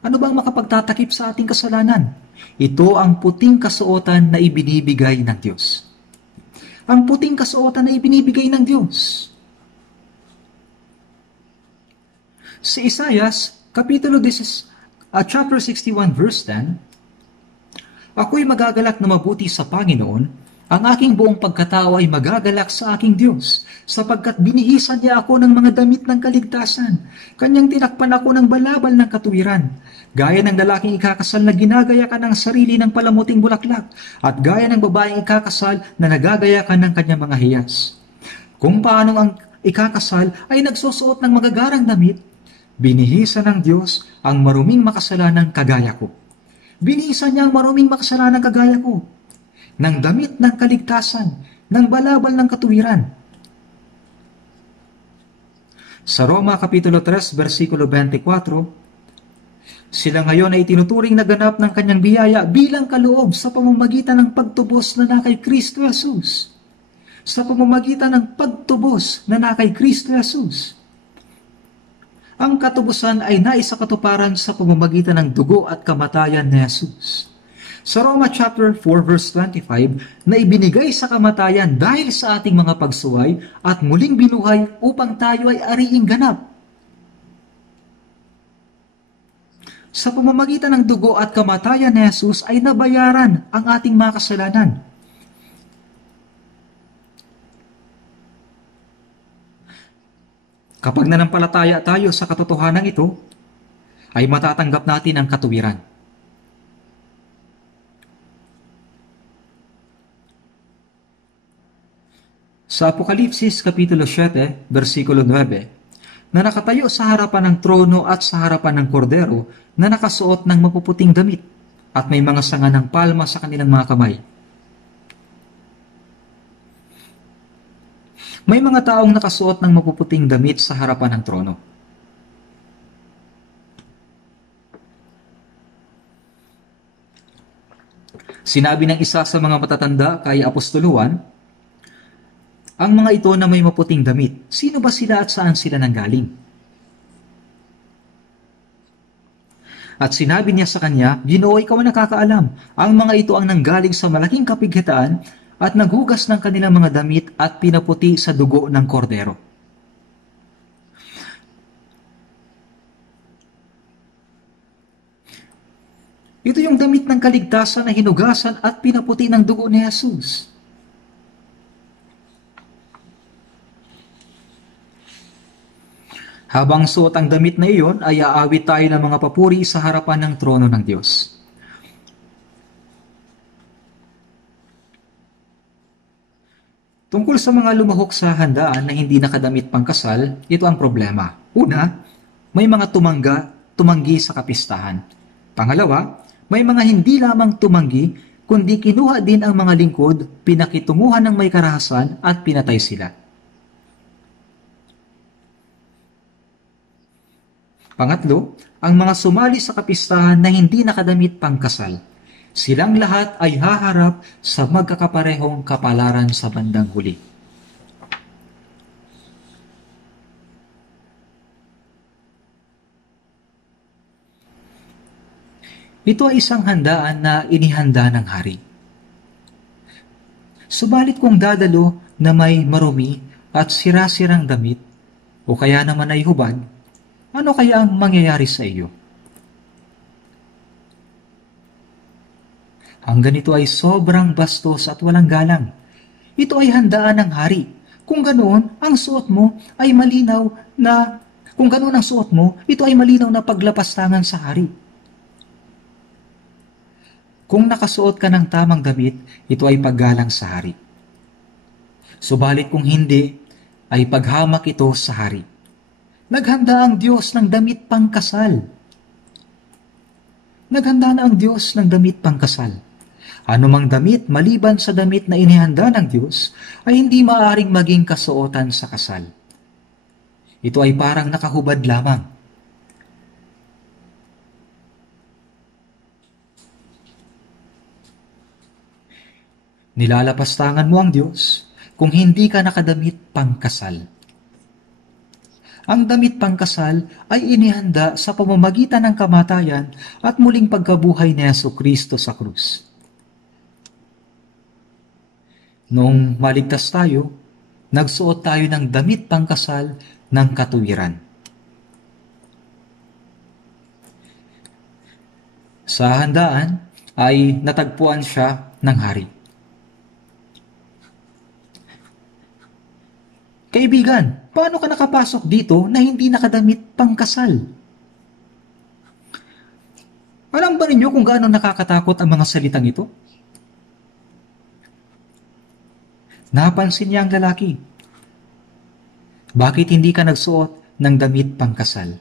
Ano bang makapagtatakip sa ating kasalanan? Ito ang puting kasuotan na ibinibigay ng Diyos. Ang puting kasuotan na ibinibigay ng Diyos. Sa Isaiah, chapter 61, verse 10, "Ako'y magagalak na mabuti sa Panginoon, ang aking buong pagkatao ay magagalak sa aking Diyos, sapagkat binihisan niya ako ng mga damit ng kaligtasan, kanyang tinakpan ako ng balabal ng katuwiran, gaya ng lalaking ikakasal na ginagayakan ng sarili ng palamuting bulaklak, at gaya ng babaeng ikakasal na nagagayakan ng kanyang mga hiyas. Kung paano ang ikakasal ay nagsusuot ng magagarang damit, binihisan ng Diyos ang maruming makasalanan kagaya ko. Binihisan niya ang maruming makasalanan kagaya ko ng damit ng kaligtasan, ng balabal ng katuwiran." Sa Roma Kapitulo 3, versikulo 24, "Sila ngayon ay tinuturing na ganap ng kanyang biyaya bilang kaloob sa pamamagitan ng pagtubos na na kay Kristo Jesus." Sa pamamagitan ng pagtubos na na kay Kristo Jesus. Ang katubusan ay naisakatuparan sa pamamagitan ng dugo at kamatayan ni Jesus. Sa Roma chapter 4 verse 25, na ibinigay sa kamatayan dahil sa ating mga pagsuway at muling binuhay upang tayo ay ariing ganap. Sa pamamagitan ng dugo at kamatayan ni Jesus ay nabayaran ang ating mga kasalanan. Kapag nanampalataya tayo sa katotohanan ito, ay matatanggap natin ang katuwiran. Sa Apokalipsis Kapitulo 7, versikulo 9, "Na nakatayo sa harapan ng trono at sa harapan ng kordero na nakasuot ng mapuputing damit at may mga sanga ng palma sa kanilang mga kamay." May mga taong nakasuot ng mapuputing damit sa harapan ng trono. Sinabi ng isa sa mga matatanda kay Apostoluan, "Ang mga ito na may maputing damit, sino ba sila at saan sila nanggaling?" At sinabi niya sa kanya, Ginoo, ikaw ang nakakaalam. Ang mga ito ang nanggaling sa malaking kapighitaan at naghugas ng kanilang mga damit at pinaputi sa dugo ng kordero. Ito yung damit ng kaligtasan na hinugasan at pinaputi ng dugo ni Jesus. Habang suot ang damit na iyon, ay aawit tayo ng mga papuri sa harapan ng trono ng Diyos. Tungkol sa mga lumahok sa handaan na hindi nakadamit pangkasal, ito ang problema. Una, may mga tumanggi sa kapistahan. Pangalawa, may mga hindi lamang tumanggi, kundi kinuha din ang mga lingkod, pinakitunguhan ng may karahasan at pinatay sila. Pangatlo, ang mga sumali sa kapistahan na hindi nakadamit pangkasal. Silang lahat ay haharap sa magkakaparehong kapalaran sa bandang huli. Ito ay isang handaan na inihanda ng hari. Subalit kung dadalo na may marumi at sira-sirang damit, o kaya naman ay hubad, ano kaya ang mangyayari sa iyo? Ang ganito ay sobrang bastos at walang galang. Ito ay handaan ng hari. Kung ganoon, ang suot mo ay malinaw na ito ay malinaw na paglapastangan sa hari. Kung nakasuot ka ng tamang damit, ito ay paggalang sa hari. Subalit kung hindi, ay paghamak ito sa hari. Naghanda ang Diyos ng damit pangkasal. Naghanda na ang Diyos ng damit pangkasal. Anumang damit maliban sa damit na inihanda ng Diyos ay hindi maaaring maging kasuotan sa kasal. Ito ay parang nakahubad lamang. Nilalapastangan mo ang Diyos kung hindi ka nakadamit pangkasal. Ang damit pangkasal ay inihanda sa pamamagitan ng kamatayan at muling pagkabuhay ni Jesucristo sa krus. Noong maligtas tayo, nagsuot tayo ng damit pangkasal ng katuwiran. Sa handaan ay natagpuan siya ng hari. Kaibigan, paano ka nakapasok dito na hindi nakadamit pangkasal? Alam ba ninyo kung gaano nakakatakot ang mga salitang ito? Napansin niya ang lalaki. Bakit hindi ka nagsuot ng damit pangkasal?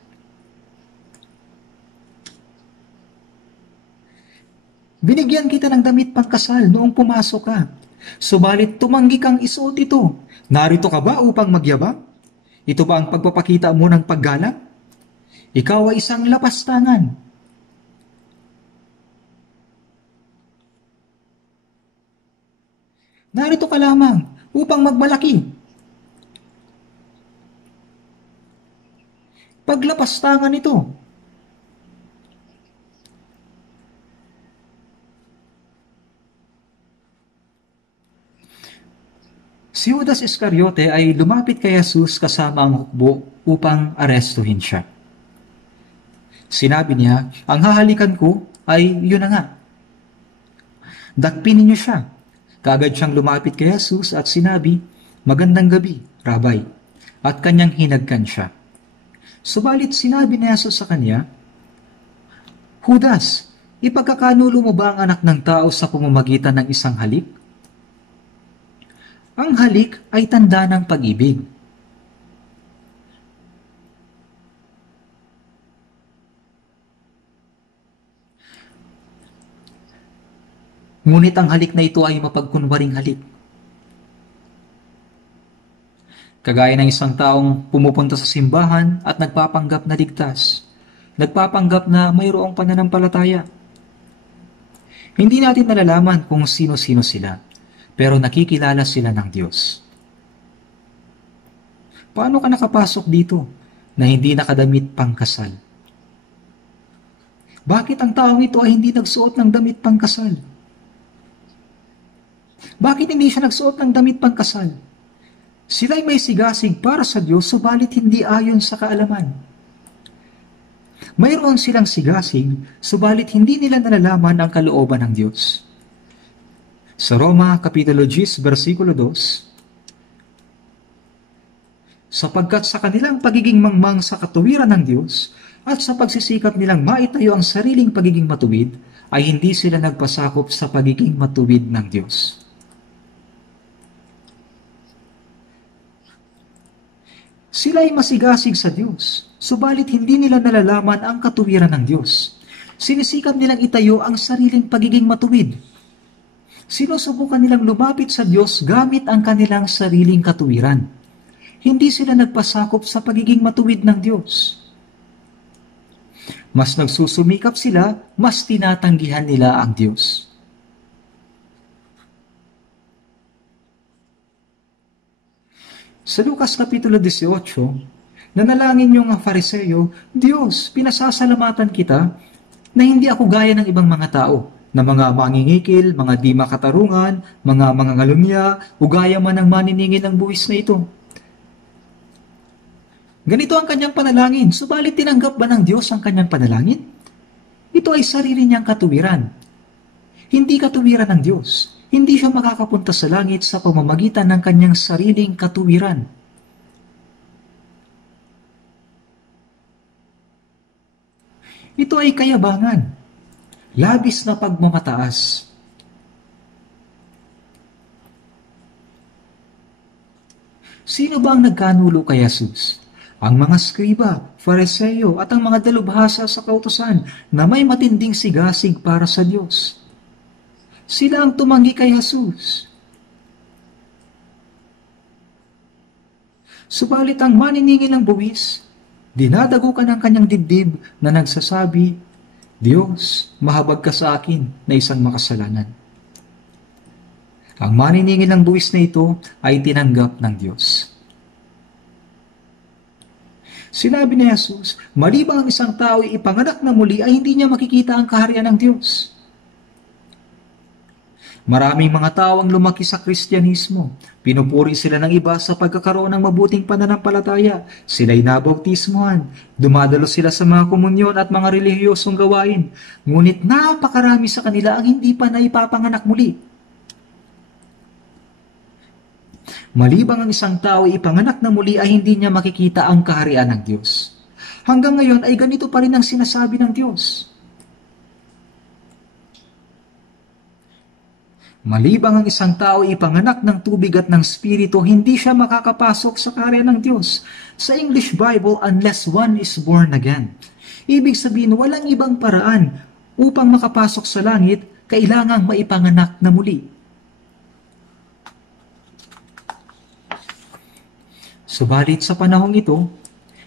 Binigyan kita ng damit pangkasal noong pumasok ka. Subalit tumanggi kang isuot ito. Narito ka ba upang magyabang? Ito ba ang pagpapakita mo ng paggalang? Ikaw ay isang lapastangan. Narito ka lamang upang magmalaki. Paglapastangan ito. Si Judas Iscariote ay lumapit kay Jesus kasama ang hukbo upang arestuhin siya. Sinabi niya, ang hahalikan ko ay yun na nga. Dakpin ninyo siya. Kaagad siyang lumapit kay Jesus at sinabi, magandang gabi, Rabay, at kanyang hinagkan siya. Subalit sinabi ni Jesus sa kanya, Judas, ipagkakanulo mo ba ang anak ng tao sa pamamagitan ng isang halik? Ang halik ay tanda ng pag-ibig. Ngunit ang halik na ito ay mapagkunwaring halik. Kagaya ng isang taong pumupunta sa simbahan at nagpapanggap na ligtas, nagpapanggap na mayroong pananampalataya. Hindi natin nalalaman kung sino-sino sila, pero nakikilala sila ng Diyos. Paano ka nakapasok dito na hindi nakadamit pangkasal? Bakit ang taong ito ay hindi nagsuot ng damit pangkasal? Bakit hindi siya nagsuot ng damit pangkasal? Sila'y may sigasig para sa Diyos, subalit hindi ayon sa kaalaman. Mayroon silang sigasig, subalit hindi nila nalalaman ang kalooban ng Diyos. Sa Roma, Kapitulo 10, versikulo 2, sapagkat sa kanilang pagiging mangmang sa katuwiran ng Diyos at sa pagsisikap nilang maitayo ang sariling pagiging matuwid, ay hindi sila nagpasakop sa pagiging matuwid ng Diyos. Sila ay masigasig sa Diyos, subalit hindi nila nalalaman ang katuwiran ng Diyos. Sinisikap nilang itayo ang sariling pagiging matuwid. Sinusubukan nilang lumapit sa Diyos gamit ang kanilang sariling katuwiran. Hindi sila nagpasakop sa pagiging matuwid ng Diyos. Mas nagsusumikap sila, mas tinatanggihan nila ang Diyos. Sa Lucas Kapitulo 18, nanalangin yung Fariseo, Diyos, pinasasalamatan kita na hindi ako gaya ng ibang mga tao, na mga mangingikil, mga di makatarungan, mga mangangalunya, o gaya man ng maniningil ng buwis na ito. Ganito ang kanyang panalangin, subalit tinanggap ba ng Diyos ang kanyang panalangin? Ito ay sarili niyang katuwiran. Hindi katuwiran ng Diyos. Hindi siya makakapunta sa langit sa pamamagitan ng kanyang sariling katuwiran. Ito ay kayabangan, labis na pagmamataas. Sino ba ang nagkanulo kay Jesus? Ang mga skriba, Fariseo at ang mga dalubhasa sa kautusan na may matinding sigasig para sa Diyos. Sila ang tumanggi kay Jesus. Subalit ang maniningil ng buwis, dinadagukan ang kanyang dibdib na nagsasabi, Diyos, mahabag ka sa akin na isang makasalanan. Ang maniningil ng buwis na ito ay tinanggap ng Diyos. Sinabi ni Jesus, malibang ang isang tao ay ipanganak na muli ay hindi niya makikita ang kaharian ng Diyos. Maraming mga tao ang lumaki sa Kristyanismo. Pinupuri sila ng iba sa pagkakaroon ng mabuting pananampalataya. Sila'y nabautismuhan. Dumadalo sila sa mga komunyon at mga relihiyosong gawain. Ngunit napakarami sa kanila ang hindi pa naipapanganak muli. Malibang ang isang tao ay ipanganak na muli ay hindi niya makikita ang kaharian ng Diyos. Hanggang ngayon ay ganito pa rin ang sinasabi ng Diyos. Malibang ang isang tao ipanganak ng tubig at ng spirito, hindi siya makakapasok sa kaharian ng Diyos. Sa English Bible, unless one is born again. Ibig sabihin, walang ibang paraan upang makapasok sa langit, kailangang maipanganak na muli. Subalit sa panahong ito,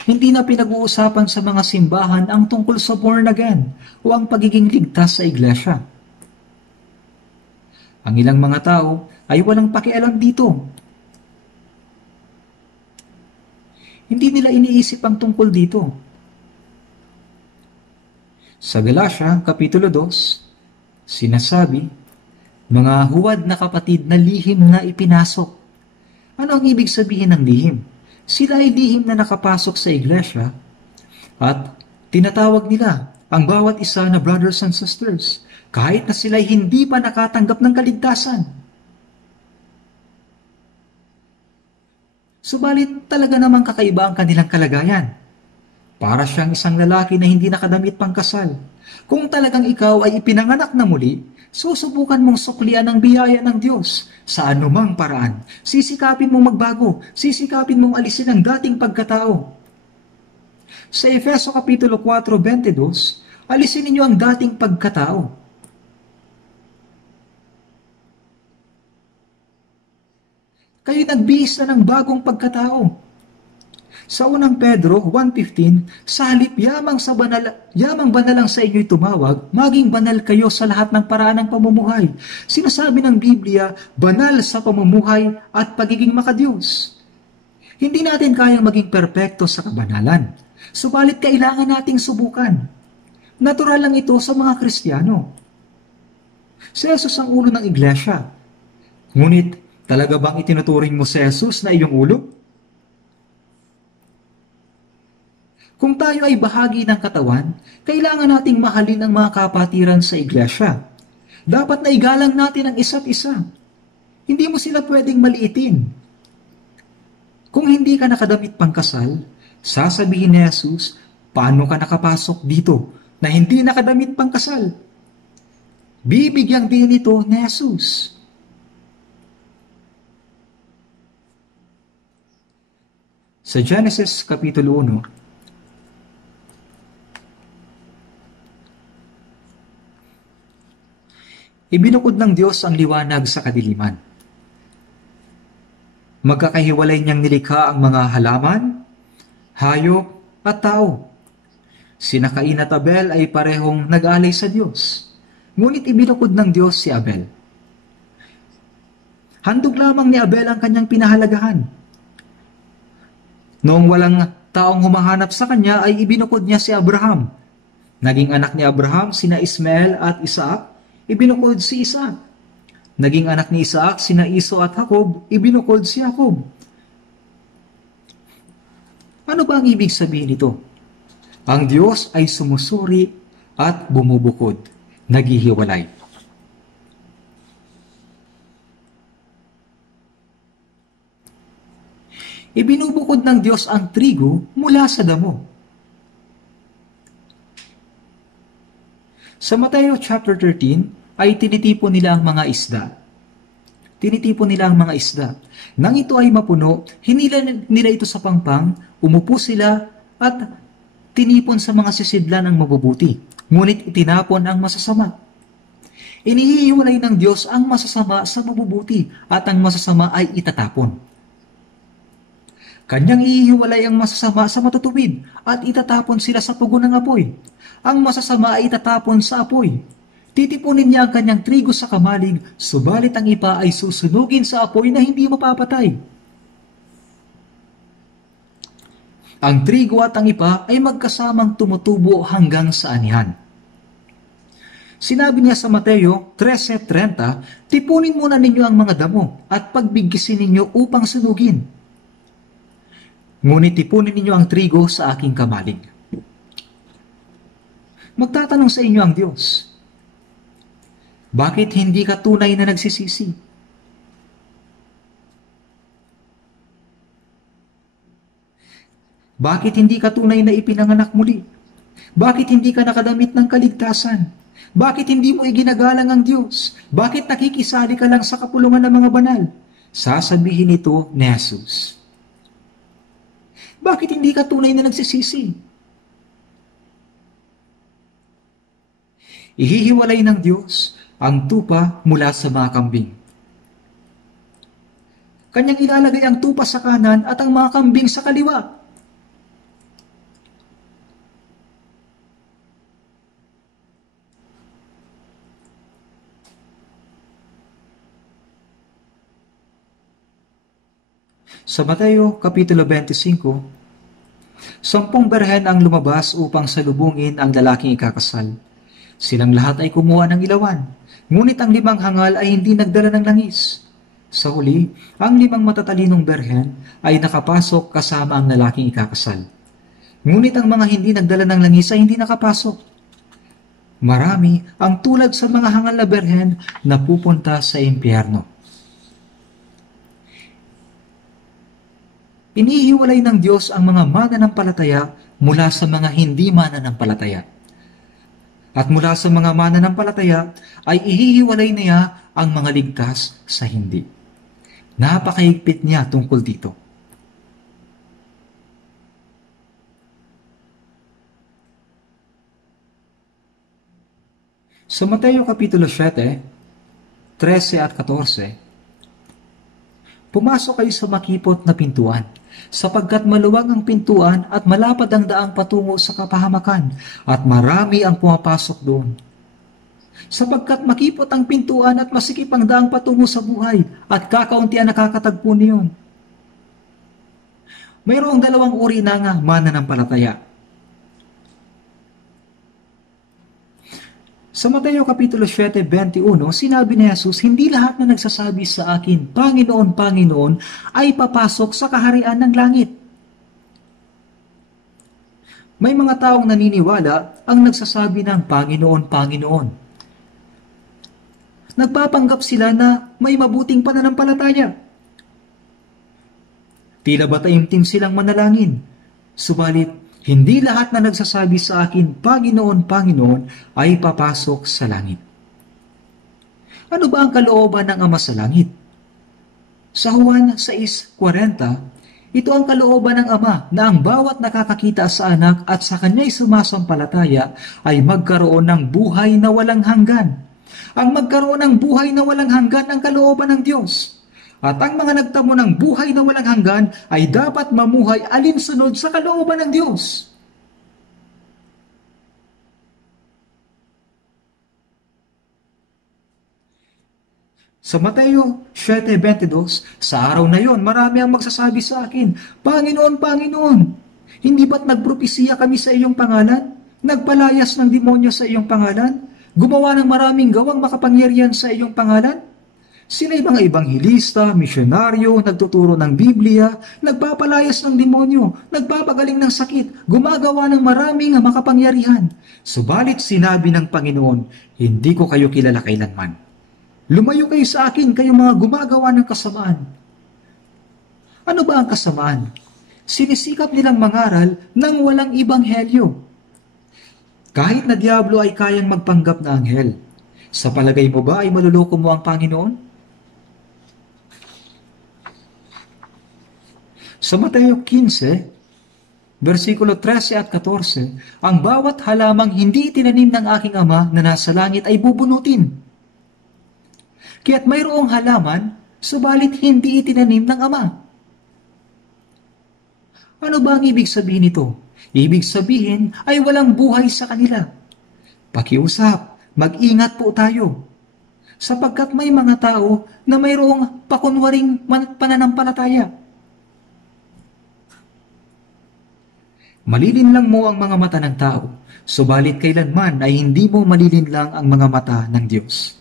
hindi na pinag-uusapan sa mga simbahan ang tungkol sa born again o ang pagiging ligtas sa iglesia. Ang ilang mga tao ay walang pakialam dito. Hindi nila iniisip ang tungkol dito. Sa Galatia, Kapitulo 2, sinasabi, mga huwad na kapatid na lihim na ipinasok. Ano ang ibig sabihin ng lihim? Sila ay lihim na nakapasok sa iglesia at tinatawag nila ang bawat isa na brothers and sisters. Kahit na sila'y hindi pa nakatanggap ng kaligtasan. Subalit talaga namang kakaiba ang kanilang kalagayan. Para siyang isang lalaki na hindi nakadamit pang kasal. Kung talagang ikaw ay ipinanganak na muli, susubukan mong suklian ang biyaya ng Diyos sa anumang paraan. Sisikapin mong magbago, sisikapin mong alisin ang dating pagkatao. Sa Efeso Kapitulo 4:22, alisin ninyo ang dating pagkatao. Kayo nagbihis na ng bagong pagkatao. Sa unang Pedro 1:15, sa halip yamang banal lang sa inyo'y tumawag, maging banal kayo sa lahat ng paraan ng pamumuhay. Sinasabi ng Biblia, banal sa pamumuhay at pagiging makadiyos. Hindi natin kayang maging perpekto sa kabanalan, subalit kailangan nating subukan. Natural lang ito sa mga Kristiyano. Si Jesus ang ulo ng iglesia. Ngunit, talaga bang itinuturing mo si Jesus na iyong ulo? Kung tayo ay bahagi ng katawan, kailangan nating mahalin ang mga kapatiran sa iglesia. Dapat na igalang natin ang isa't isa. Hindi mo sila pwedeng maliitin. Kung hindi ka nakadamit pangkasal, sasabihin ni Jesus, paano ka nakapasok dito na hindi nakadamit pangkasal? Bibigyan din ito ni Jesus. Sa Genesis Kapitulo 1, ibinukod ng Diyos ang liwanag sa kadiliman. Magkakahiwalay niyang nilikha ang mga halaman, hayop, at tao. Sina Cain at Abel ay parehong nag-alay sa Diyos. Ngunit ibinukod ng Diyos si Abel. Handog lamang ni Abel ang kanyang pinahalagahan. Noong walang taong humahanap sa kanya ay ibinukod niya si Abraham. Naging anak ni Abraham sina Ismael at Isaac, ibinukod si Isaac. Naging anak ni Isaac sina Esau at Jacob, ibinukod si Jacob. Ano ba ang ibig sabihin nito? Ang Diyos ay sumusuri at bumubukod, naghihiwalay. Ibinubukod ng Diyos ang trigo mula sa damo. Sa Mateo chapter 13, ay tinitipon nila ang mga isda. Tinitipon nila ang mga isda. Nang ito ay mapuno, hinila nila ito sa pangpang, umupo sila at tinipon sa mga sisidlan ang mabubuti. Ngunit itinapon ang masasama. Inihiwalay ng Diyos ang masasama sa mabubuti at ang masasama ay itatapon. Kanyang ihiwalay ang masasama sa matutuwid at itatapon sila sa pugon ng apoy. Ang masasama ay itatapon sa apoy. Titipunin niya ang kanyang trigo sa kamalig, subalit ang ipa ay susunugin sa apoy na hindi mapapatay. Ang trigo at ang ipa ay magkasamang tumutubo hanggang sa anihan. Sinabi niya sa Mateo 13:30, tipunin muna ninyo ang mga damo at pagbigkisin ninyo upang sunugin. Ngunit tipunin ninyo ang trigo sa aking kamalig. Magtatanong sa inyo ang Diyos, bakit hindi ka tunay na nagsisisi? Bakit hindi ka tunay na ipinanganak muli? Bakit hindi ka nakadamit ng kaligtasan? Bakit hindi mo iginagalang ang Diyos? Bakit nakikisali ka lang sa kapulungan ng mga banal? Sasabihin ito ni Jesus. Bakit hindi ka tunay na nagsisisi? Ihihiwalay ng Diyos ang tupa mula sa mga kambing. Kanyang ilalagay ang tupa sa kanan at ang mga kambing sa kaliwa. Sa Mateo Kapitulo 25, 10 berhen ang lumabas upang salubungin ang lalaking ikakasal. Silang lahat ay kumuha ng ilawan, ngunit ang 5 hangal ay hindi nagdala ng langis. Sa huli, ang 5 matatalinong berhen ay nakapasok kasama ang lalaking ikakasal. Ngunit ang mga hindi nagdala ng langis ay hindi nakapasok. Marami ang tulad sa mga hangal na berhen na pupunta sa impyerno. Inihiwalay ng Diyos ang mga mananampalataya mula sa mga hindi mananampalataya. At mula sa mga mananampalataya ay ihihiwalay niya ang mga ligtas sa hindi. Napakahigpit niya tungkol dito. Sa Mateo Kapitulo 7, 13 at 14, pumasok kayo sa makipot na pintuan, sapagkat maluwag ang pintuan at malapad ang daang patungo sa kapahamakan, at marami ang pumapasok doon. Sapagkat makipot ang pintuan at masikip ang daang patungo sa buhay, at kakaunti ang nakakatagpo niyon. Mayroong 2 uri na nga mananampalataya. Sa Mateo Kapitulo 7:21, sinabi ni Jesus, hindi lahat na nagsasabi sa akin, Panginoon, Panginoon, ay papasok sa kaharian ng langit. May mga taong naniniwala ang nagsasabi ng Panginoon, Panginoon. Nagpapanggap sila na may mabuting pananampalataya. Tila ba taimtim silang manalangin? Subalit, hindi lahat na nagsasabi sa akin, Panginoon, Panginoon, ay papasok sa langit. Ano ba ang kalooban ng Ama sa langit? Sa Juan 6:40, ito ang kalooban ng Ama na ang bawat nakakakita sa anak at sa kanya'y sumasampalataya ay magkaroon ng buhay na walang hanggan. Ang magkaroon ng buhay na walang hanggan ang kalooban ng Diyos. At ang mga nagtamo ng buhay na walang hanggan ay dapat mamuhay alinsunod sa kalooban ng Diyos. Sa Mateo 7:22, sa araw na yon, marami ang magsasabi sa akin, Panginoon, Panginoon, hindi ba't nagpropesiya kami sa iyong pangalan? Nagpalayas ng demonyo sa iyong pangalan? Gumawa ng maraming gawang makapangyarihan sa iyong pangalan? Sila'y mga ibanghilista, misyonaryo, nagtuturo ng Biblia, nagpapalayas ng demonyo, nagpapagaling ng sakit, gumagawa ng maraming makapangyarihan. Subalit sinabi ng Panginoon, hindi ko kayo kilala kailanman. Lumayo kayo sa akin, kayong mga gumagawa ng kasamaan. Ano ba ang kasamaan? Sinisikap nilang mangaral ng walang ibanghelyo. Kahit na diablo ay kayang magpanggap na anghel. Sa palagay mo ba ay maluloko mo ang Panginoon? Sa Mateo 15, versikulo 13 at 14, ang bawat halamang hindi itinanim ng aking Ama na nasa langit ay bubunutin. Kaya't mayroong halaman, subalit hindi itinanim ng Ama. Ano ba ang ibig sabihin nito? Ibig sabihin ay walang buhay sa kanila. Pakiusap, mag-ingat po tayo. Sapagkat may mga tao na mayroong pakunwaring pananampalataya. Malilinlang mo ang mga mata ng tao, subalit kailanman ay hindi mo malilinlang ang mga mata ng Diyos.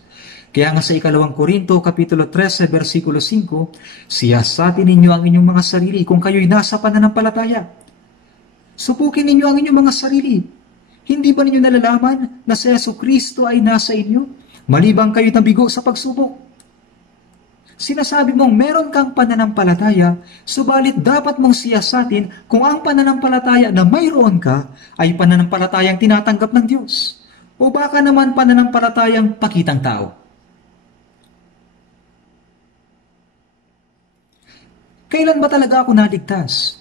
Kaya nga sa 2 Korinto, Kapitulo 13, versikulo 5, siyasatin ninyo ang inyong mga sarili kung kayo'y nasa pananampalataya. Supukin ninyo ang inyong mga sarili. Hindi ba ninyo nalalaman na si Jesucristo ay nasa inyo? Malibang kayo nabigo sa pagsubok. Sinasabi mong meron kang pananampalataya, subalit dapat mong siyasatin kung ang pananampalataya na mayroon ka ay pananampalatayang tinatanggap ng Diyos. O baka naman pananampalatayang pakitang tao. Kailan ba talaga ako naligtas?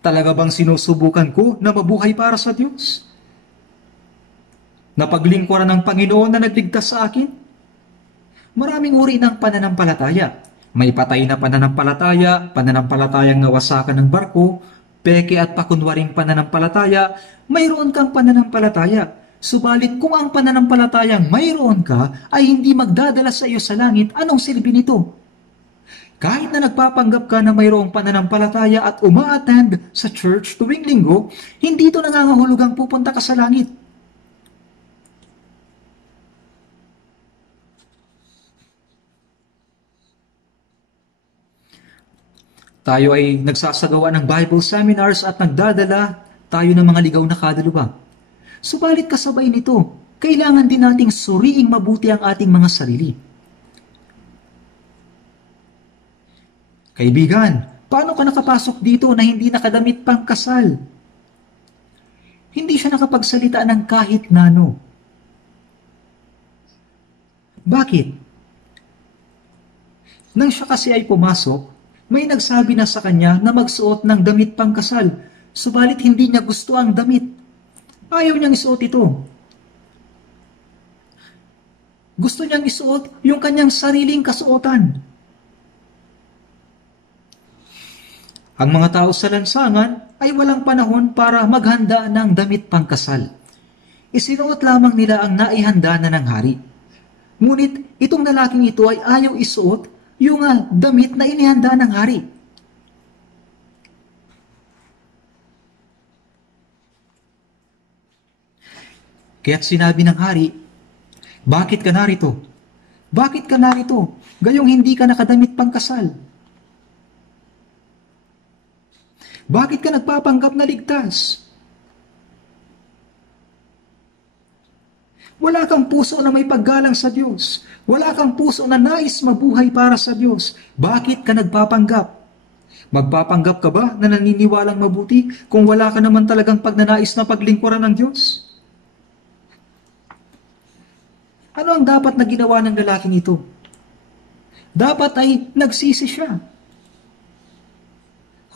Talaga bang sinusubukan ko na mabuhay para sa Diyos? Napaglingkuran ng Panginoon na nagligtas sa akin? Maraming uri ng pananampalataya. May patay na pananampalataya, pananampalatayang nawasakan ng barko, peke at pakunwaring pananampalataya, mayroon kang pananampalataya. Subalit kung ang pananampalatayang mayroon ka ay hindi magdadala sa iyo sa langit, anong silbi nito? Kahit na nagpapanggap ka na mayroong pananampalataya at uma-attend sa church tuwing linggo, hindi ito nangangahulugang pupunta ka sa langit. Tayo ay nagsasagawa ng Bible seminars at nagdadala tayo ng mga ligaw na kadalubang. Subalit kasabay nito, kailangan din nating suriing mabuti ang ating mga sarili. Kaibigan, paano ka nakapasok dito na hindi nakadamit pang kasal? Hindi siya nakapagsalita ng kahit nano. Bakit? Nang siya kasi ay pumasok, may nagsabi na sa kanya na magsuot ng damit pangkasal, subalit hindi niya gusto ang damit. Ayaw niyang isuot ito. Gusto niyang isuot yung kanyang sariling kasuotan. Ang mga tao sa lansangan ay walang panahon para maghanda ng damit pangkasal. Isinuot lamang nila ang naihanda na ng hari. Ngunit itong lalaking ito ay ayaw isuot yung damit na inihanda ng hari. Kaya't sinabi ng hari, bakit ka narito? Bakit ka narito? Gayong hindi ka nakadamit pang kasal. Bakit ka nagpapanggap na ligtas? Wala kang puso na may paggalang sa Diyos. Wala kang puso na nais mabuhay para sa Diyos. Bakit ka nagpapanggap? Magpapanggap ka ba na naniniwalang mabuti kung wala ka naman talagang pagnanais na paglingkuran ng Diyos? Ano ang dapat na ginawa ng lalaking ito? Dapat ay nagsisi siya.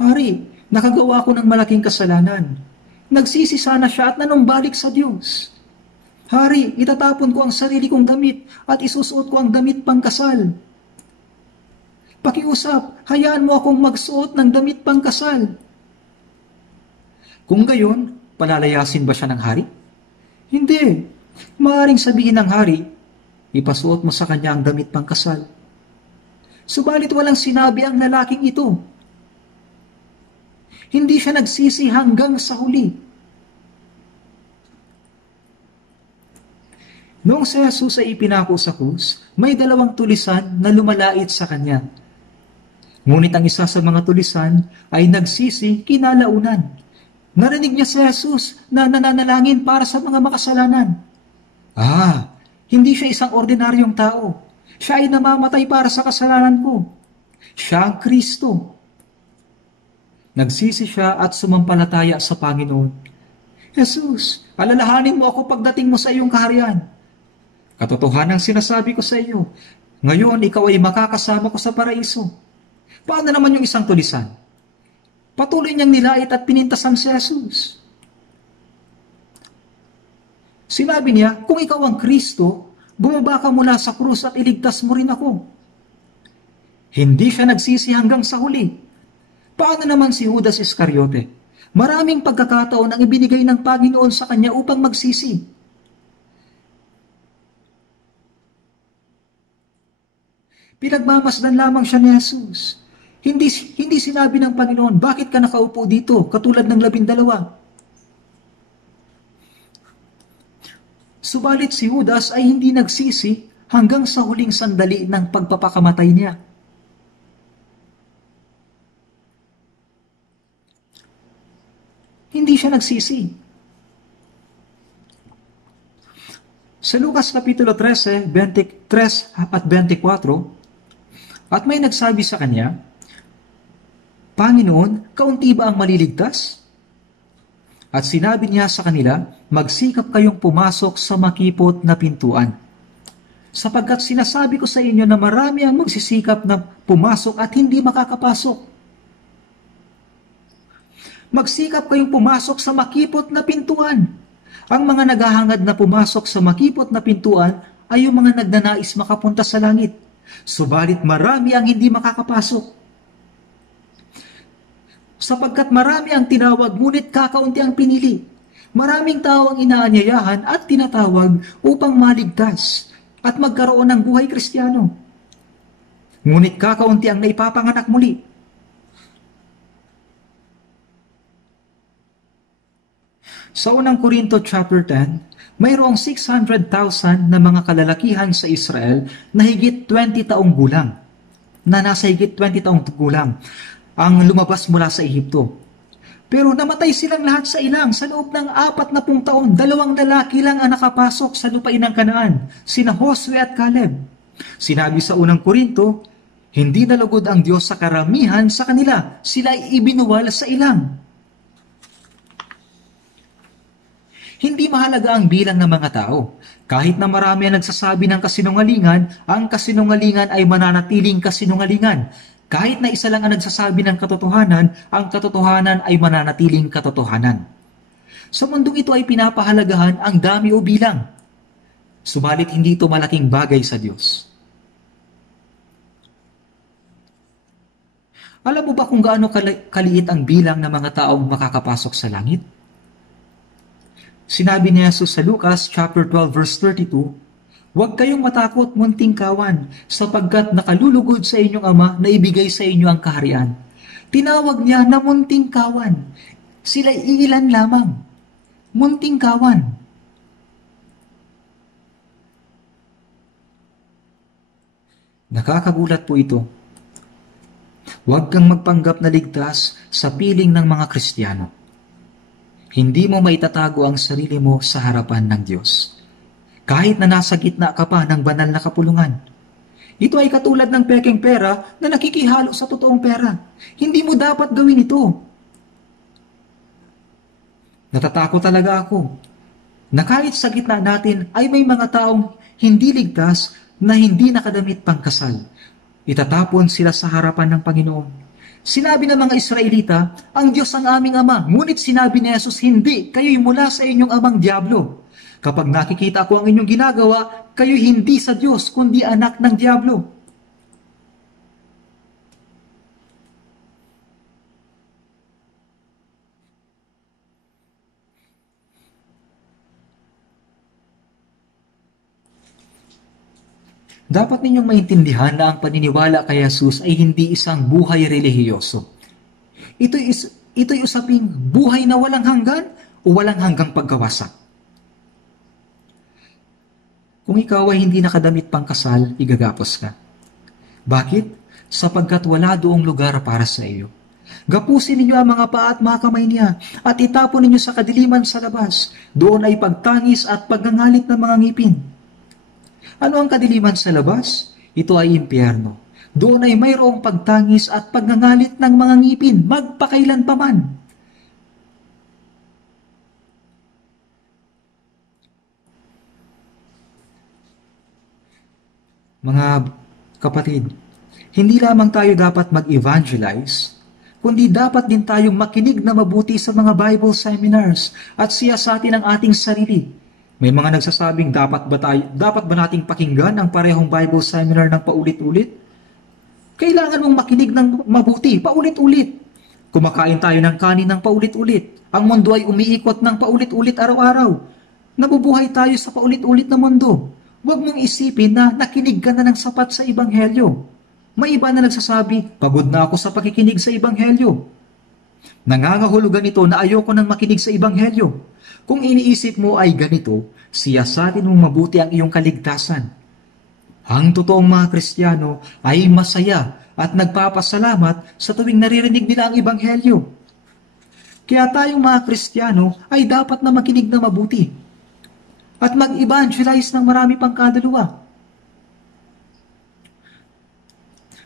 Hari, nakagawa ko ng malaking kasalanan. Nagsisi sana siya at nanumbalik sa Diyos. Hari, itatapon ko ang sarili kong damit at isusuot ko ang damit pangkasal. Pakiusap, hayaan mo akong magsuot ng damit pangkasal. Kung gayon, palalayasin ba siya ng hari? Hindi. Maaaring sabihin ng hari, ipasuot mo sa kanya ang damit pangkasal. Subalit walang sinabi ang lalaking ito. Hindi siya nagsisi hanggang sa huli. Noong si Jesus ay ipinako sa krus, may 2 tulisan na lumalait sa kanya. Ngunit ang isa sa mga tulisan ay nagsisi kinalaunan. Narinig niya si Jesus na nananalangin para sa mga makasalanan. Hindi siya isang ordinaryong tao. Siya ay namamatay para sa kasalanan ko. Siya ang Kristo. Nagsisi siya at sumampalataya sa Panginoon. Jesus, alalahanin mo ako pagdating mo sa iyong kaharian. Katotohanan sinasabi ko sa iyo, ngayon ikaw ay makakasama ko sa paraiso. Paano naman yung isang tulisan? Patuloy niyang nilait at pinintasan si Jesus. Sinabi niya, kung ikaw ang Kristo, bumaba ka mula sa krus at iligtas mo rin ako. Hindi siya nagsisi hanggang sa huli. Paano naman si Judas Iscariote? Maraming pagkakataon ang ibinigay ng Panginoon sa kanya upang magsisi. Pinagmamasdan lamang siya ni Jesus. Hindi sinabi ng Panginoon, bakit ka nakaupo dito, katulad ng 12? Subalit si Judas ay hindi nagsisi hanggang sa huling sandali ng pagpapakamatay niya. Hindi siya nagsisi. Sa Lucas Kapitulo 13, 23 at 24, at may nagsabi sa kanya, Panginoon, kaunti ba ang maliligtas? At sinabi niya sa kanila, magsikap kayong pumasok sa makipot na pintuan. Sapagkat sinasabi ko sa inyo na marami ang magsisikap na pumasok at hindi makakapasok. Magsikap kayong pumasok sa makipot na pintuan. Ang mga naghahangad na pumasok sa makipot na pintuan ay yung mga nagnanais makapunta sa langit. Subalit marami ang hindi makakapasok. Sapagkat marami ang tinawag, ngunit kakaunti ang pinili. Maraming tao ang inaanyayahan at tinatawag upang maligtas at magkaroon ng buhay Kristiyano. Ngunit kakaunti ang naipapanganak muli. Sa unang Korinto chapter 10, mayroong 600,000 na mga kalalakihan sa Israel na higit 20 taong gulang, na nasa higit 20 taong gulang, ang lumabas mula sa Ehipto. Pero namatay silang lahat sa ilang sa loob ng 40 taon. 2 lalaki lang ang nakapasok sa lupain ng Kanaan, sina Josue at Caleb. Sinabi sa unang Korinto, hindi nalugod ang Diyos sa karamihan sa kanila, sila ay ibinuwal sa ilang. Hindi mahalaga ang bilang ng mga tao. Kahit na marami ang nagsasabi ng kasinungalingan, ang kasinungalingan ay mananatiling kasinungalingan. Kahit na isa lang ang nagsasabi ng katotohanan, ang katotohanan ay mananatiling katotohanan. Sa mundong ito ay pinapahalagahan ang dami o bilang. Subalit hindi ito malaking bagay sa Diyos. Alam mo ba kung gaano kaliit ang bilang ng mga taong makakapasok sa langit? Sinabi ni Jesus sa Lucas chapter 12 verse 32, huwag kayong matakot, munting kawan, sapagkat nakalulugod sa inyong Ama na ibigay sa inyo ang kaharian. Tinawag niya na munting kawan. Sila'y iilan lamang. Munting kawan. Nakakagulat po ito. Huwag kang magpanggap na ligtas sa piling ng mga Kristiyano. Hindi mo maitatago ang sarili mo sa harapan ng Diyos. Kahit na nasa gitna ka pa ng banal na kapulungan. Ito ay katulad ng pekeng pera na nakikihalo sa totoong pera. Hindi mo dapat gawin ito. Natatakot talaga ako na kahit sa gitna natin ay may mga taong hindi ligtas na hindi nakadamit pang kasal. Itatapon sila sa harapan ng Panginoon. Sinabi ng mga Israelita, ang Diyos ang aming Ama. Ngunit sinabi ni Jesus, hindi, kayo'y mula sa inyong amang Diablo. Kapag nakikita ko ang inyong ginagawa, kayo'y hindi sa Diyos, kundi anak ng Diablo. Dapat ninyong maintindihan na ang paniniwala kay Jesus ay hindi isang buhay relihiyoso. Ito'y usaping buhay na walang hanggan o walang hanggang pagkawasak. Kung ikaw ay hindi nakadamit pang kasal, igagapos ka. Bakit? Sapagkat wala doong lugar para sa iyo. Gapusin ninyo ang mga paa at mga kamay niya at itapon ninyo sa kadiliman sa labas. Doon ay pagtangis at paggangalit ng mga ngipin. Ano ang kadiliman sa labas? Ito ay impyerno. Doon ay mayroong pagtangis at paggangalit ng mga ngipin, magpakailan pa man. Mga kapatid, hindi lamang tayo dapat mag-evangelize, kundi dapat din tayong makinig na mabuti sa mga Bible seminars at siyasatin ang ating sarili. May mga nagsasabing dapat ba nating pakinggan ang parehong Bible seminar ng paulit-ulit? Kailangan mong makinig ng mabuti, paulit-ulit. Kumakain tayo ng kanin ng paulit-ulit. Ang mundo ay umiikot ng paulit-ulit araw-araw. Nabubuhay tayo sa paulit-ulit na mundo. Huwag mong isipin na nakinig ka na ng sapat sa Ebanghelyo. May iba na nagsasabi, pagod na ako sa pakikinig sa Ebanghelyo. Nangangahulugan ito na ayoko nang makinig sa Ebanghelyo. Kung iniisip mo ay ganito, siyasatin mong mabuti ang iyong kaligtasan. Ang totoong mga Kristiyano ay masaya at nagpapasalamat sa tuwing naririnig nila ang Ebanghelyo. Kaya tayong mga Kristiyano ay dapat na makinig na mabuti at mag-evangelize ng marami pang kadalawa.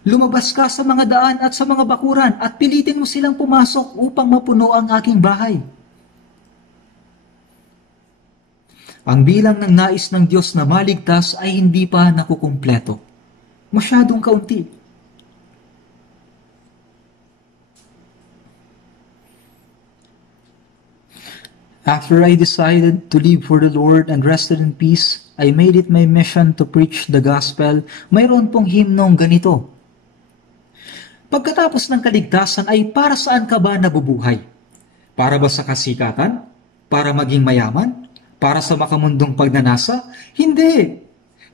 Lumabas ka sa mga daan at sa mga bakuran at pilitin mo silang pumasok upang mapuno ang aking bahay. Ang bilang ng nais ng Diyos na maligtas ay hindi pa nakukumpleto. Masyadong kaunti. After I decided to live for the Lord and rested in peace, I made it my mission to preach the gospel. Mayroon pong himnong ganito. Pagkatapos ng kaligtasan ay para saan ka ba nabubuhay? Para ba sa kasikatan? Para maging mayaman? Para sa makamundong pagnanasa? Hindi!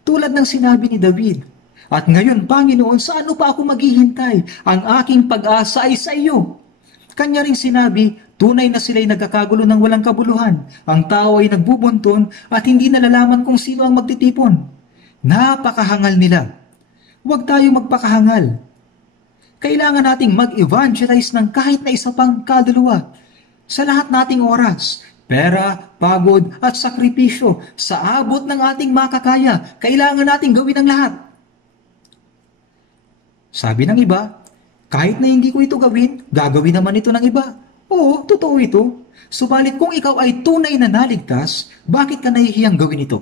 Tulad ng sinabi ni David, at ngayon, Panginoon, sa ano pa ako maghihintay? Ang aking pag-asa ay sa iyo. Kanya ring sinabi, tunay na sila'y nagkakagulo ng walang kabuluhan. Ang tao ay nagbubunton at hindi nalalaman kung sino ang magtitipon. Napakahangal nila. Huwag tayo magpakahangal. Kailangan nating mag-evangelize ng kahit na isa pang kaluluwa sa lahat nating oras. Pera, pagod, at sakripisyo sa abot ng ating makakaya. Kailangan nating gawin ang lahat. Sabi ng iba, kahit na hindi ko ito gawin, gagawin naman ito ng iba. Oo, totoo ito. Subalit kung ikaw ay tunay na naligtas, bakit ka nahihiyang gawin ito?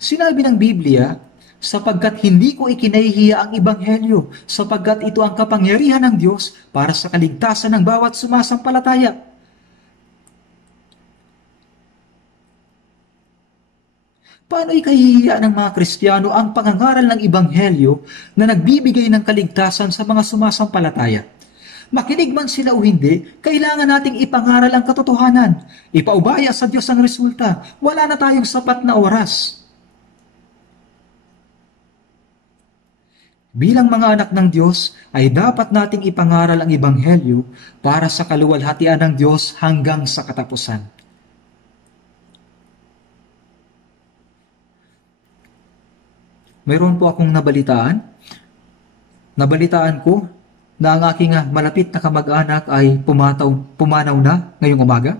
Sinabi ng Biblia, sapagkat hindi ko ikinahihiya ang Ebanghelyo, sapagkat ito ang kapangyarihan ng Diyos para sa kaligtasan ng bawat sumasampalataya. Paano ikahihiya ng mga Kristiyano ang pangangaral ng Ebanghelyo na nagbibigay ng kaligtasan sa mga sumasampalataya? Makinig man sila o hindi, kailangan nating ipangaral ang katotohanan. Ipaubaya sa Diyos ang resulta. Wala na tayong sapat na oras. Bilang mga anak ng Diyos, ay dapat nating ipangaral ang Ebanghelyo para sa kaluwalhatian ng Diyos hanggang sa katapusan. Mayroon po akong nabalitaan ko na ang aking malapit na kamag-anak ay pumanaw na ngayong umaga.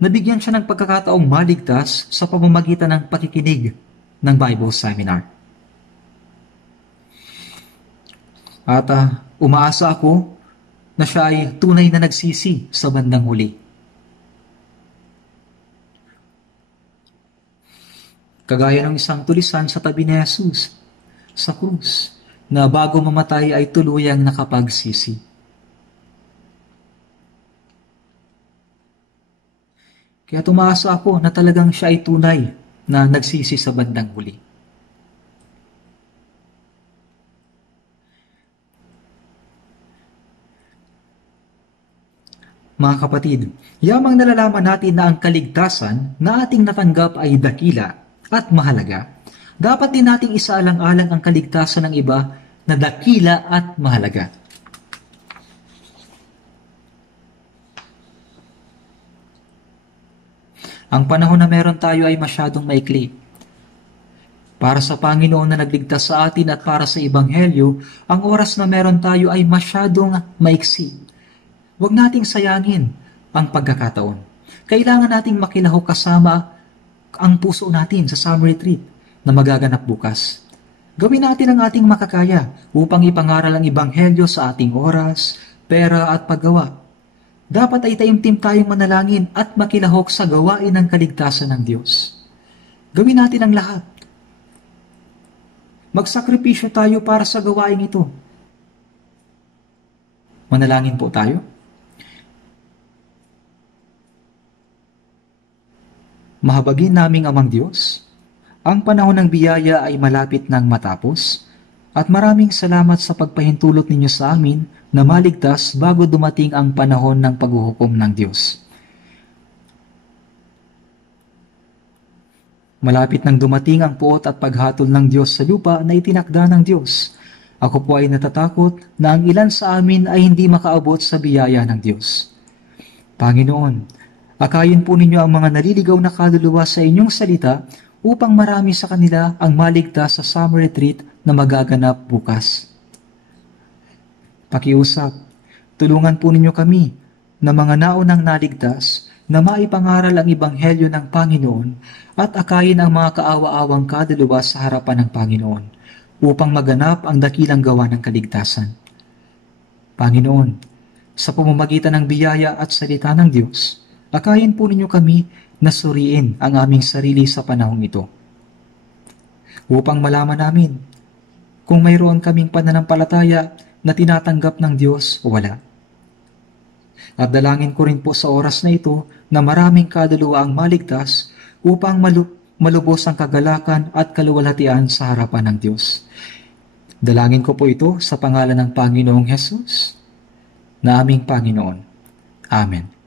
Nabigyan siya ng pagkakataong maligtas sa pamamagitan ng pakikinig ng Bible Seminar. At umaasa ako na siya ay tunay na nagsisi sa bandang huli. Kagaya ng isang tulisan sa tabi ni Jesus sa krus, na bago mamatay ay tuluyang nakapagsisi. Kaya tumaasa ako na talagang siya ay tunay na nagsisi sa bandang huli. Mga kapatid, yamang nalalaman natin na ang kaligtasan na ating natanggap ay dakila at mahalaga, dapat din nating isaalang-alang ang kaligtasan ng iba na dakila at mahalaga. Ang panahon na meron tayo ay masyadong maikli. Para sa Panginoon na nagligtas sa atin at para sa Ebanghelyo, ang oras na meron tayo ay masyadong maiksi. Huwag nating sayangin ang pagkakataon. Kailangan nating makilahok kasama ang puso natin sa summer retreat na magaganap bukas. Gawin natin ang ating makakaya upang ipangaral ang Ebanghelyo sa ating oras, pera at paggawa. Dapat ay taimtim tayong manalangin at makilahok sa gawain ng kaligtasan ng Diyos. Gawin natin ang lahat. Magsakripisyo tayo para sa gawain ito. Manalangin po tayo. Mahabagin naming Amang Diyos, ang panahon ng biyaya ay malapit nang matapos, at maraming salamat sa pagpahintulot ninyo sa amin na maligtas bago dumating ang panahon ng paghuhukom ng Diyos. Malapit nang dumating ang puot at paghatol ng Diyos sa lupa na itinakda ng Diyos. Ako po ay natatakot na ang ilan sa amin ay hindi makaabot sa biyaya ng Diyos. Panginoon, akayin po ninyo ang mga naliligaw na kaluluwa sa inyong salita upang marami sa kanila ang maligtas sa summer retreat na magaganap bukas. Pakiusap, tulungan po ninyo kami na mga naunang naligtas na maipangaral ang Ebanghelyo ng Panginoon at akayin ang mga kaawa-awang kaluluwa sa harapan ng Panginoon upang maganap ang dakilang gawa ng kaligtasan. Panginoon, sa pamamagitan ng biyaya at salita ng Diyos, akayin po ninyo kami na suriin ang aming sarili sa panahong ito. Upang malaman namin kung mayroon kaming pananampalataya na tinatanggap ng Diyos o wala. At dalangin ko rin po sa oras na ito na maraming kaluluwa ang maligtas upang malubos ang kagalakan at kaluwalhatian sa harapan ng Diyos. Dalangin ko po ito sa pangalan ng Panginoong Hesus, na aming Panginoon. Amen.